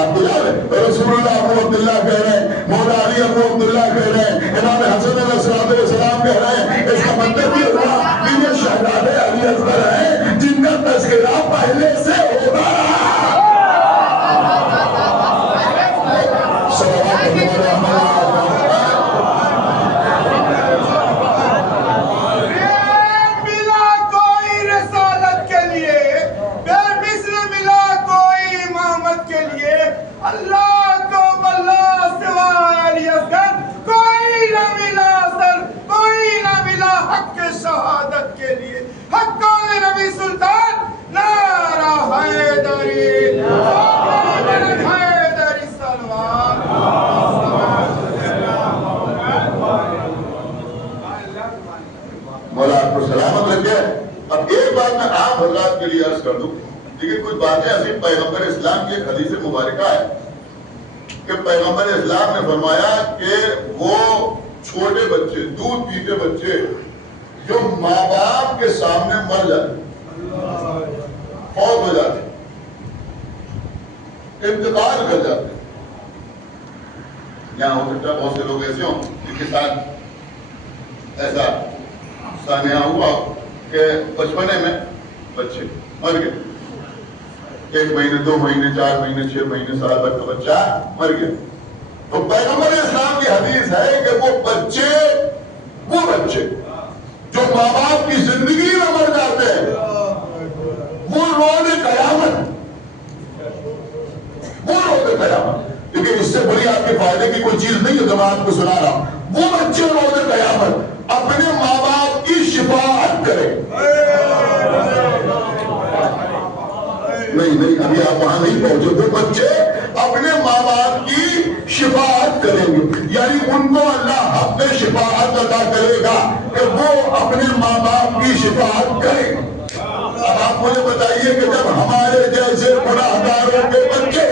آپ کو یاد ہے رسول اللہ ابو عبداللہ کہہ رہے ہیں, مولا علی ابو عبداللہ کہہ رہے ہیں, امام حسن علیہ السلام کہہ رہے ہیں. اس کا مطلب یہ ہوا کہ یہ شہزادے علی اصغر ہیں جن کا تذکرہ پہلے سے ہوگا. اللہ کو بلا سوائے علی اصغر کوئی نہ ملا سر, کوئی نہ ملا حق شہادت کے لیے. حق قول نبی سلطان نہ واقعہ عظیم پیغمبر اسلام کی ایک حدیث مبارکہ ہے کہ پیغمبر اسلام نے فرمایا کہ وہ چھوٹے بچے، دودھ پیتے بچے جو ماں باپ کے سامنے مر جاتے، فوت ہو جاتے، انتقال کر جاتے، یہاں ہو سکتا ہے بہت سے لوگ ایسے ہوں جن کے ساتھ ایسا سانحہ ہوا کہ بچپنے میں بچے مر گئے، 1 مہینے 2 مہینے 4 مہینے 6 مہینے سال تک کا بچہ مر گیا. تو پیغمبر اسلام کی حدیث ہے کہ وہ بچے جو ماں باپ کی زندگی میں مر جاتے ہیں وہ روز قیامت، لیکن اس سے بڑی آپ کے فائدے کی کوئی چیز نہیں ہے جو میں آپ کو سنا رہا ہوں. وہ بچے روز قیامت اپنے ماں باپ کی شفاعت کریں. نہیں ابھی آپ وہاں نہیں پہنچے. وہ بچے اپنے ماں باپ کی شفاعت کریں گے، یعنی ان کو اللہ حق میں شفاعت عطا کرے گا کہ وہ اپنے ماں باپ کی شفاعت کریں. اب آپ مجھے بتائیے کہ جب ہمارے جیسے گناہگاروں کے بچے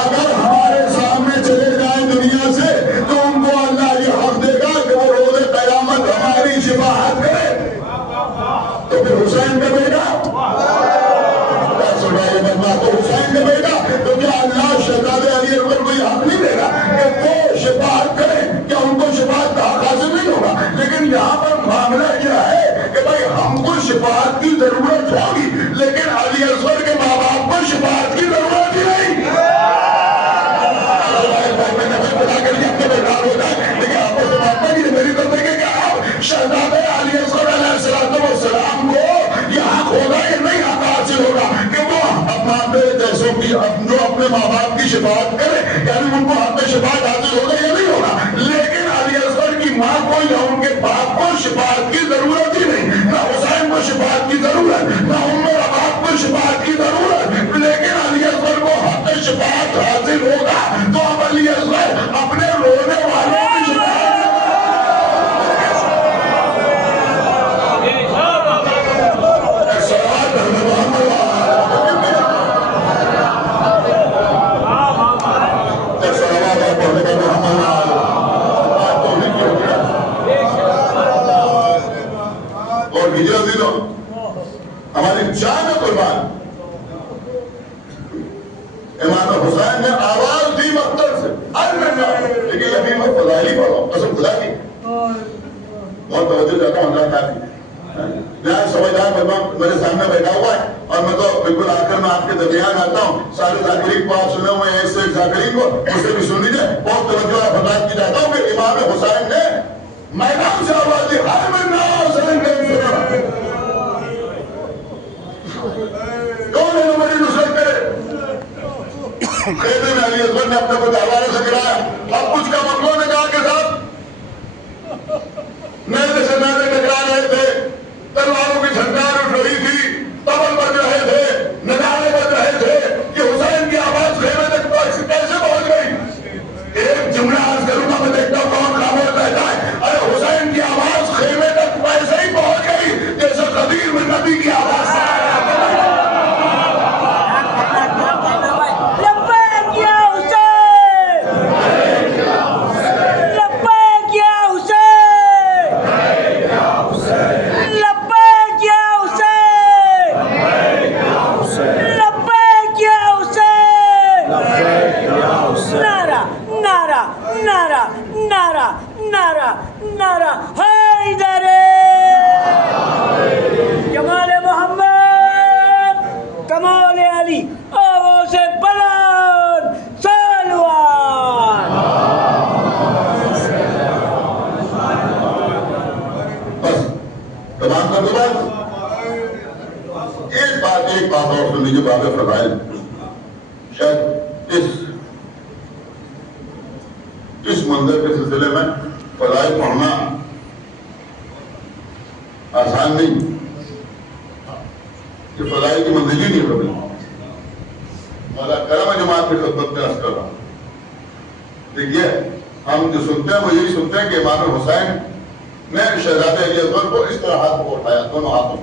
اگر ہمارے سامنے چلے جائیں دنیا سے تو ان کو اللہ یہ حق دے گا کہ وہ روز قیامت ہماری شفاعت کرے. تو پھر حسین کا بیٹا تو حسین کا بیٹا تو کیا اللہ شہزادے علی اکبر کو یہ حق نہیں دے گا کہ وہ شفاعت کرے؟ کیا ان کو شفاعت کا حق حاصل نہیں ہوگا؟ لیکن یہاں پر معاملہ کیا ہے کہ بھائی ہم کو شفاعت کی ضرورت ہوگی لیکن علی اصغر کے ماں باپ کو شفاعت کی ضرورت ہی نہیں. لیکن آپ کو سمجھتا ہے کہ میری طرف دیکھیں کہ آپ شہزادے علی اصغر علیہ السلام کو یہ حق ہوگا کہ نہیں حق حاصل ہوگا کہ وہ اپنے جیسوں کی جو اپنے ماں باپ کی شفاعت کرے، یعنی ان کو حق میں شفاعت حاصل ہوگا یا نہیں ہوگا؟ لیکن علی اصغر کی ماں کو یا ان کے باپ کو شفاعت کی ضرورت ہی نہیں، نہ حسین کو شفاعت کی ضرورت، نہ عمر عباس کو شفاعت کی ضرورت، لیکن علی اصغر کو حق میں شفاعت حاصل ہوگا. تو اب علی اصغر اپنے رونے والوں کی شفاعت ہماری جان قربان. امام حسین نے آواز دی مقتل سے، لیکن ابھی میں فضائلی پڑھا ہوں، قسم خدا کی بہت توجہ چاہتا ہوں اللہ تعالیٰ کی. یہاں سمجھدار میرے سامنے بیٹھا ہوا ہے اور میں تو بالکل آخر میں آپ کے درمیان آتا ہوں. سارے ذاکرین کو آپ سنے ہوئے ہیں، اس سے ذاکرین کو مجھ سے بھی سن لیجیے. بہت توجہ آپ ہدایت کی جاتا ہوں کہ امام حسین نے میدان سے آواز دی، ہر منا حسین کے کون ہے ہماری نصرت کرے؟ خیمے میں علی اصغر نے اپنے کو تلواروں سے گرایا. اب کچھ کا مقلوں نے کہا کے ساتھ نیزے سے نیزے ٹکرا رہے تھے، تلواروں کی جھنکار اٹھ رہی تھی، طبل بج رہے تھے، نغارے بج رہے تھے کہ حسین کی آواز خیمے تک کیسے پہنچ گئی؟ ایک جملہ عرض کروں گا، میں دیکھتا ہوں کون خاموش رہتا ہے. ارے حسین کی آواز خیمے تک ویسے ہی پہنچ گئی جیسے قدیر میں نبی کی آواز. نعرہ حیدر جمال محمد کمال علی آواز بلند سلوان. بس تمام کر دو. بات ایک بات اور سن لیجیے. باب فضائل شاید اس منظر کے سلسلے میں فضائل پڑھنا آسان نہیں. یہ فضائل کی منزل ہی نہیں کبھی. مولا کرم جماعت کی خدمت میں عرض کر رہا ہوں. دیکھیے ہم جو سنتے ہیں وہ یہی سنتے ہیں کہ امام حسین نے شہزادے علی اصغر کو اس طرح ہاتھ کو اٹھایا، دونوں ہاتھوں.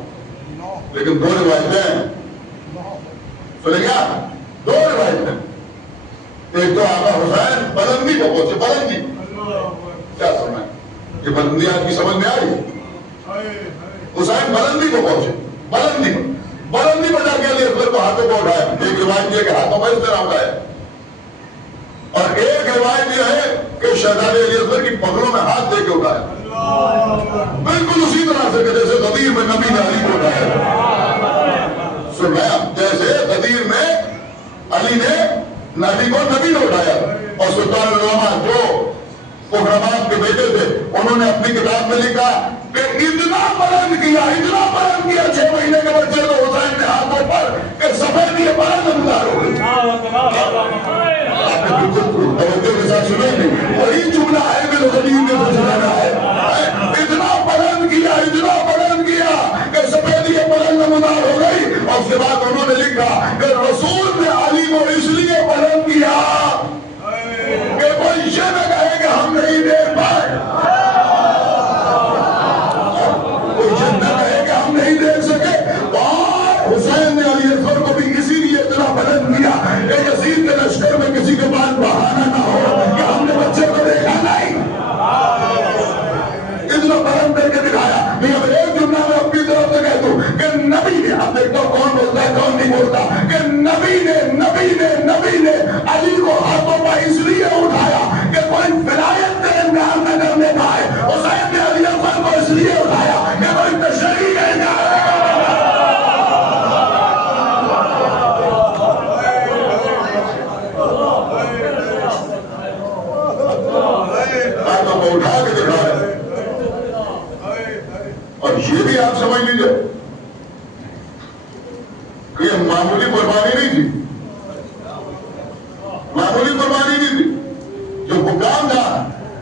لیکن دو روایتیں ہیں، سنیں گے آپ؟ دو روایتیں، ایک تو آقا حسین بلندی کو پہنچے، بلندی کیا سمجھیں؟ یہ بلندی آپ کی سمجھ میں آئی؟ حسین بلندی کو پہنچے، بلندی پر جا کے علی اکبر کو ہاتھوں کو اٹھایا، ایک روایت یہ کہ ہاتھوں پر اس طرح اٹھایا، اور ایک روایت یہ ہے کہ شہزادے علی اکبر کی پگڑوں میں ہاتھ دے کے اٹھایا، بالکل اسی طرح سے کہ جیسے غدیر میں نبی نے علی کو اٹھایا۔ سن رہے ہیں؟ جیسے غدیر میں علی نے نبی کو نبی نے اٹھایا، اور سلطان العلماء جو اکرمات کے بیٹے تھے انہوں نے اپنی کتاب میں لکھا کہ اتنا بلند کیا 6 مہینے کے بچے کو حسین نے ہاتھوں پر کہ سفیدی بلند نمودار ہو گئی۔ آپ نے بالکل توجہ کے ساتھ سنے نہیں، وہی جملہ ہے کہ غدیر نے سمجھانا ہے، اتنا بلند کیا کہ سفیدی بلند نمودار ہو گئی، اور اس کے بعد انہوں نے لکھا کہ رسول نے علی کو اس لیے بلند کیا کہ کوئی یہ نہ کہے کہ ہم نہیں دیکھ پائے، کوئی یہ نہ کہے کہ ہم نہیں دیکھ سکے، اور حسین نے علی اکبر کو بھی اسی لیے اتنا بلند کیا کہ یزید کے لشکر میں کسی کے پاس بہانہ نہ ہو کہ ہم نے بچے کو دیکھا نہیں، اتنا بلند کر کے دکھایا۔ میں اب ایک جملہ میں اپنی طرف سے کہہ دوں کہ نبی نے، اب دیکھتا ہوں کون بولتا ہے کون نہیں بولتا، کہ نبی نے علی کو ہاتھوں پر اس لیے اٹھایا کہ کوئی ولایت کا انکار نہ کرنے پائے، حسین نے علی اکبر کو اس لیے اٹھایا کہ کوئی تشریح کا انکار نہ کو اٹھا کے دکھا رہے۔ اور یہ بھی آپ سمجھ لیجئے کہ یہ معمولی قربانی نہیں تھی، معمولی قربانی نہیں تھی۔ جو حکام تھا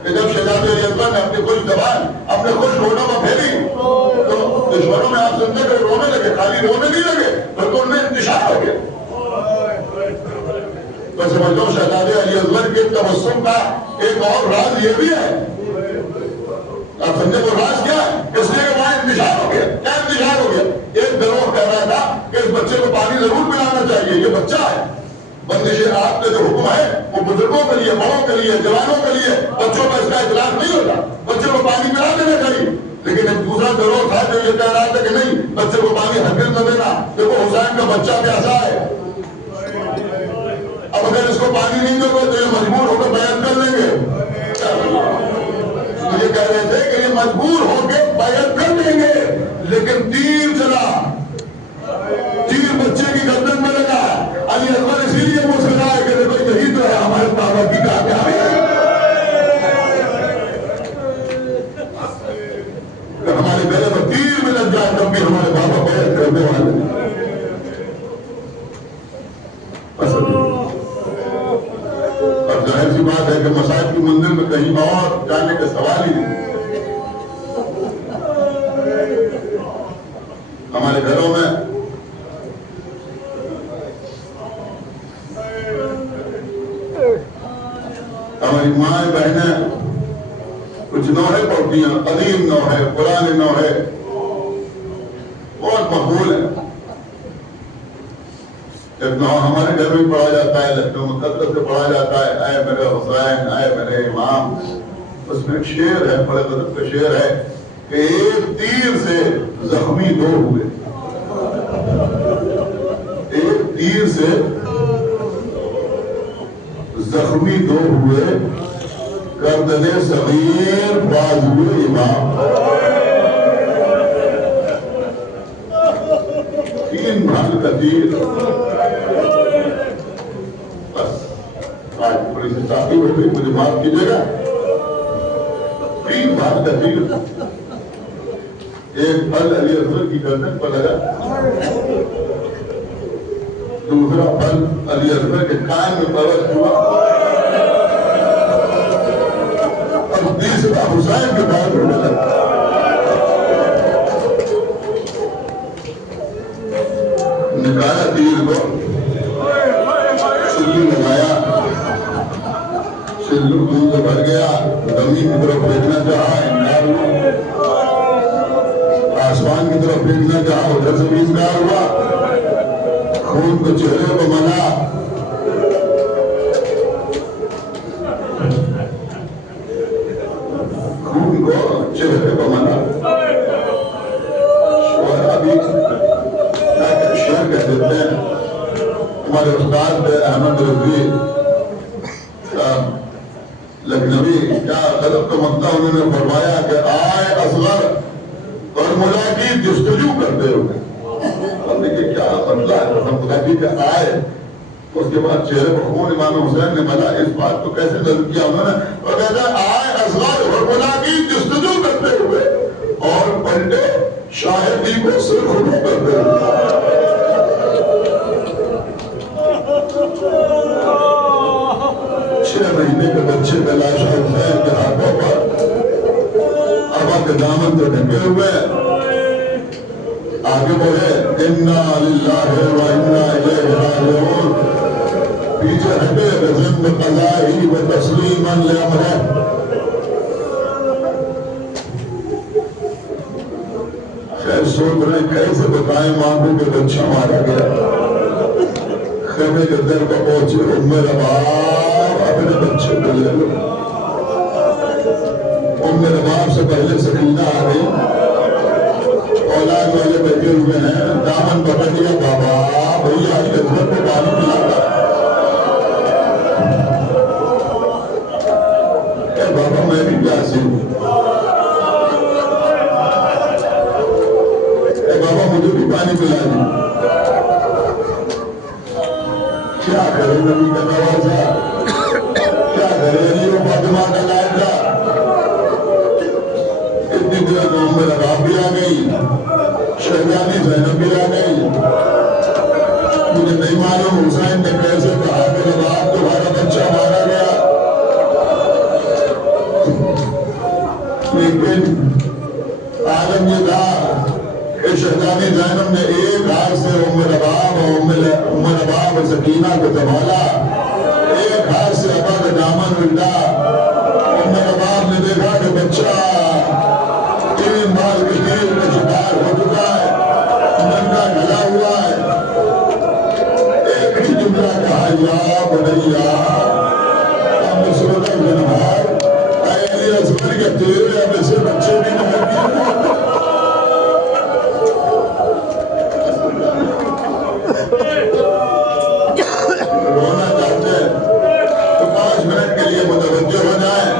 کہ جب شہزادے علی اکبر نے اپنی خوش زبان اپنے خوش ہونوں کو پھیری تو دشمنوں میں آپ سنتے کہ رونے لگے، خالی رونے نہیں لگے بلکہ ان میں انتشار ہو گیا۔ تو سمجھو شہزادے علی اکبر کے تبسم کا ایک اور راز یہ بھی ہے، آپ سمجھے وہ راز کیا ہے؟ اس لیے کہ وہاں انتشار ہو گیا۔ کیا انتشار ہو گیا؟ ایک گروہ کہہ رہا تھا کہ اس بچے کو پانی ضرور پلانا چاہیے، یہ بچہ ہے، بندش رات کا جو حکم ہے وہ بزرگوں کے لیے، بڑوں کے لیے، جوانوں کے لیے، بچوں کا اس کا اطلاق نہیں ہوتا، بچے کو پانی پلا دینا چاہیے۔ لیکن ایک دوسرا گروہ تھا جو یہ کہہ رہا تھا کہ نہیں، بچے کو پانی ہرگز نہ دینا، دیکھو حسین کا بچہ پیاسا ہے، اب اگر اس کو پانی نہیں دو گے تو یہ مجبور ہو کر بیعت کر لیں گے۔ یہ کہہ رہے تھے کہ یہ مجبور ہو کے بیعت کر لیں گے، لیکن تیر چلا، تیر بچے کی گردن میں لگا۔ علی اکبر اسی لیے مسکرائے کہ دیکھو یہی تو ہے ہمارے بابا کی کامیابی، ہمارے گلے میں تیر میں لگ جائے تب بھی ہمارے بابا بیعت کرنے والے۔ اور ظاہر سی بات ہے کہ مساجد کی منزل میں کہیں اور جانے کا سوال ہی نہیں۔ ہمارے گھروں میں ہماری مائیں بہنیں کچھ نوحے پڑھتی ہیں، قدیم نوحے، پرانے نوحے، بہت مقبول ہے۔ ایک نوحہ ہمارے گھر میں پڑھا جاتا ہے، لکھنؤ میں کثرت سے پڑھا جاتا ہے، اے میرے حسین، اے میرے امام۔ اس میں ایک شعر ہے، بڑے غضب کا شعر ہے کہ ایک تیر سے زخمی دو ہوئے، ایک تیر سے زخمی دو ہوئے، گردن صغیر بازوئے امام۔ تین بھانگ کا تیر، بس آج بڑی سی تاخیر ہو گئی، مجھے معاف کیجیے گا، تین بھانگ کا تیر، ایک پھل علی اکبر کی گردن پر لگا، دوسرا پھل علی اکبر کے کان میں پرورش ہوا، اور تیسرا حسین کے بعد ہونے لگا۔ نکالا تیر کو، سلو لگایا، سلو دودھ سے بھر گیا، زمین کی طرف بھیجنا چاہا، انکار ہوا۔ آسمان کی طرف دیکھنا چاہا ادھر زمین کا ہوا خون کو چہرے کو منا خون کو چہرے کو منا شہرا بھی شعر کہہ دیتے ہیں ہمارے استاد احمد رضوی لکھنوی کیا غلط تو مکتا انہوں نے فرمایا کہ آئے اصغر اور ملاقات جستجو کرتے ہوئے ہم نے کہ کیا مطلب ہے ہم ملاقات کے آئے اس کے بعد چہرے پر خون امام حسین نے ملا اس بات کو کیسے نظر کیا انہوں نے اور کہتا ہے آئے اصغر اور ملاقات جستجو کرتے ہوئے اور پلٹے شاہدی کو سرخرو کرتے ہوئے 6 مہینے کے بچے کا لاش حسین کے ہاتھوں پر ابا کے دامن سے ڈھکے ہوئے آگے بڑھے انا للہ و انا الیہ راجعون پیچھے ہٹے بذم قضائہ و تسلیما لامرہ خیر سوچ رہے کیسے بتائیں مانگو کہ بچہ مارا گیا خیمے کے در پر پہنچے ام رباب اپنے بچے کو لے لو ام رباب سے پہلے سکینہ آ گئی اولاد والے بیٹھے ہوئے ہیں دامن پکڑ لیا بابا بھیا حضرت کو پانی پلاتا اے بابا میں بھی پیاسی ہوں اے بابا مجھے بھی پانی پلا دی کیا کرے نبی کا نوازا کیا کرے علی و فاطمہ کا لائقہ اتنی دیر میں ام رباب بھی آ گئی شہزادی زینب بھی آ گئی مجھے نہیں معلوم حسین نے کیسے کہا کہ رباب تمہارا بچہ مارا گیا لیکن عالم یہ تھا کہ شہزادی زینب نے ایک ہاتھ سے ام رباب اور سکینہ کو سنبھالا ایک ہاتھ سے ابا کا دامن الٹا ام رباب نے دیکھا کہ بچہ 3 بار کے تیر کا شکار ہو چکا ہے ننگا ڈھلا ہوا ہے ایک ہی جملہ کہا یا بنیا ہم نصرت الجنہار اے علی اصغر کے تیرے اب اسے بچے بھی نہیں کیے رونا چاہتے ہیں تو 5 منٹ کے لیے متوجہ ہو جائیں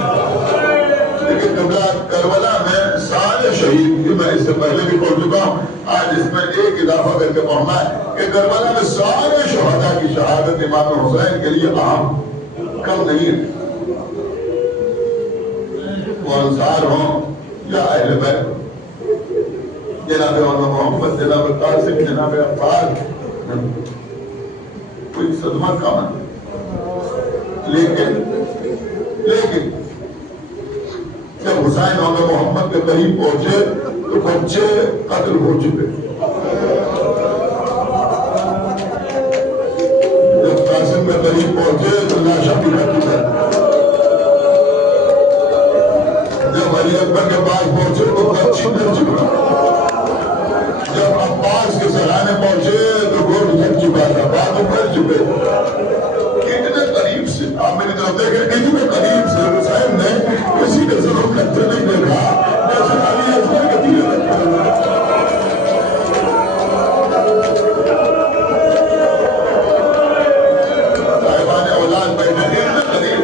لیکن کربلا میں سارے شہید بھی میں اس سے پہلے بھی پڑھ چکا ہوں آج اس میں ایک اضافہ کر کے پڑھنا ہے کہ کربلا میں سارے شہداء کی شہادت امام حسین کے لیے اہم کم نہیں ہے وہ انصار ہوں یا اہل بیت جناب محمد جناب قاسم جناب عباس کوئی صدمہ کم ہے لیکن جب حسین اور محمد کے قریب پہنچے تو بچے قتل ہو چکے جب قاسم کے قریب پہنچے تو لاشا بھی رہ چکا جب علی اکبر کے پاس پہنچے تو بچی ڈر چکا جب عباس کے سرانے پہنچے تو گھوڑ جھک چکا تھا باتوں کر چکے اتنے قریب سے آپ میری طرف دیکھیں اتنے قریب سے حسین نے کسی کے ضرور کرتے نہیں دیکھا جیسے علی اکبر کے تیرے رکھتے ہوئے صاحبان اولاد بیٹھے اتنے قریب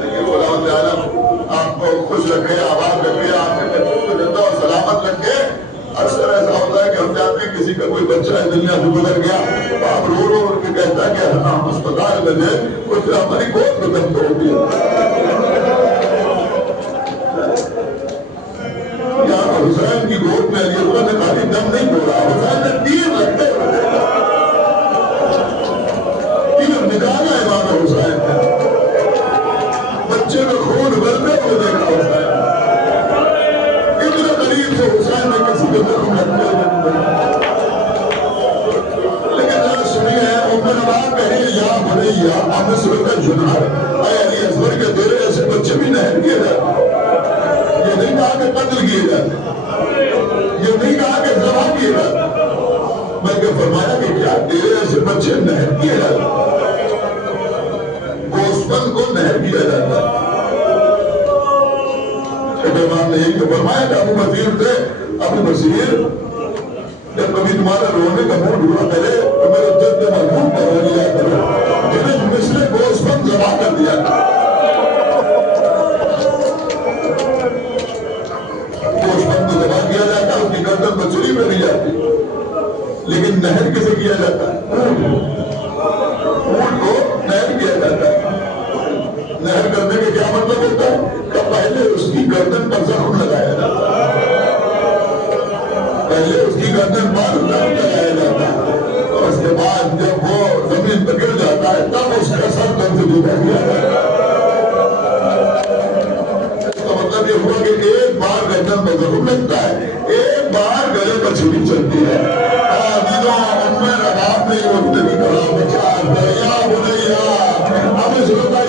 لیکن غلام عالم آپ کو خوش رکھے آباد رکھے آپ کے بچوں کو زندہ اور سلامت رکھے اکثر ایسا ہوتا ہے کہ ہم جانتے ہیں کسی کا کوئی بچہ ہے دنیا سے گزر گیا آپ رو رو کے کہتا ہے کہ ہم اسپتال میں دیں کچھ ہماری گود میں دم توڑ دیا یہاں حسین کی گود میں علی اکبر نے خالی دم نہیں توڑا حسین نے تیر رکھتے ہوئے تیر نکالا امام حسین بچے میں خون بلتے ہوئے دیکھا حسین اتنے قریب سے حسین نے کسی کے دخل رکھتے ہوئے لیکن ذرا سنیے ام رباب کہے یا بنیا اب نصرت الجنہار اے علی اصغر کے تیرے ایسے بچے بھی نہیں کیے جاتے کی عبادت، بلکہ فرمایا کہ کیا تیرے ایسے بچے نہر کی عبادت، گوسفند کو نہر کیا جاتا ہے۔ امام نے یہ فرمایا کہ ابو بصیر تھے، ابو بصیر جب کبھی تمہارا رونے کا موڈ ہوا کرے تو میرے جد محبوب کا رو لیا کرو، انہیں مثل گوسفند ذبح کر دیا تھا۔ گوسفند کو ذبح کیا جاتا، اس کی گردن بچری میں نہیں جاتی، لیکن نہر کسے کیا جاتا ہے؟ اونٹ کو نہر کیا جاتا ہے۔ نہر کرنے کا کیا مطلب ہوتا ہے کہ پہلے اس کی گردن پر زخم لگایا جاتا ہے، پہلے اس کی گردن پر زخم لگایا جاتا ہے، اور اس کے بعد جب وہ زمین پر گر جاتا ہے تب اس کا سر تن سے جدا کیا جاتا ہے۔ اس کا مطلب یہ ہوا کہ ایک بار گردن پر زخم لگتا ہے، ایک بار گلے پر چھری چلتی ہے۔ ام رباب نے یہ وقت بھی کہا بچہ دریا بنیا اب اس وقت ہے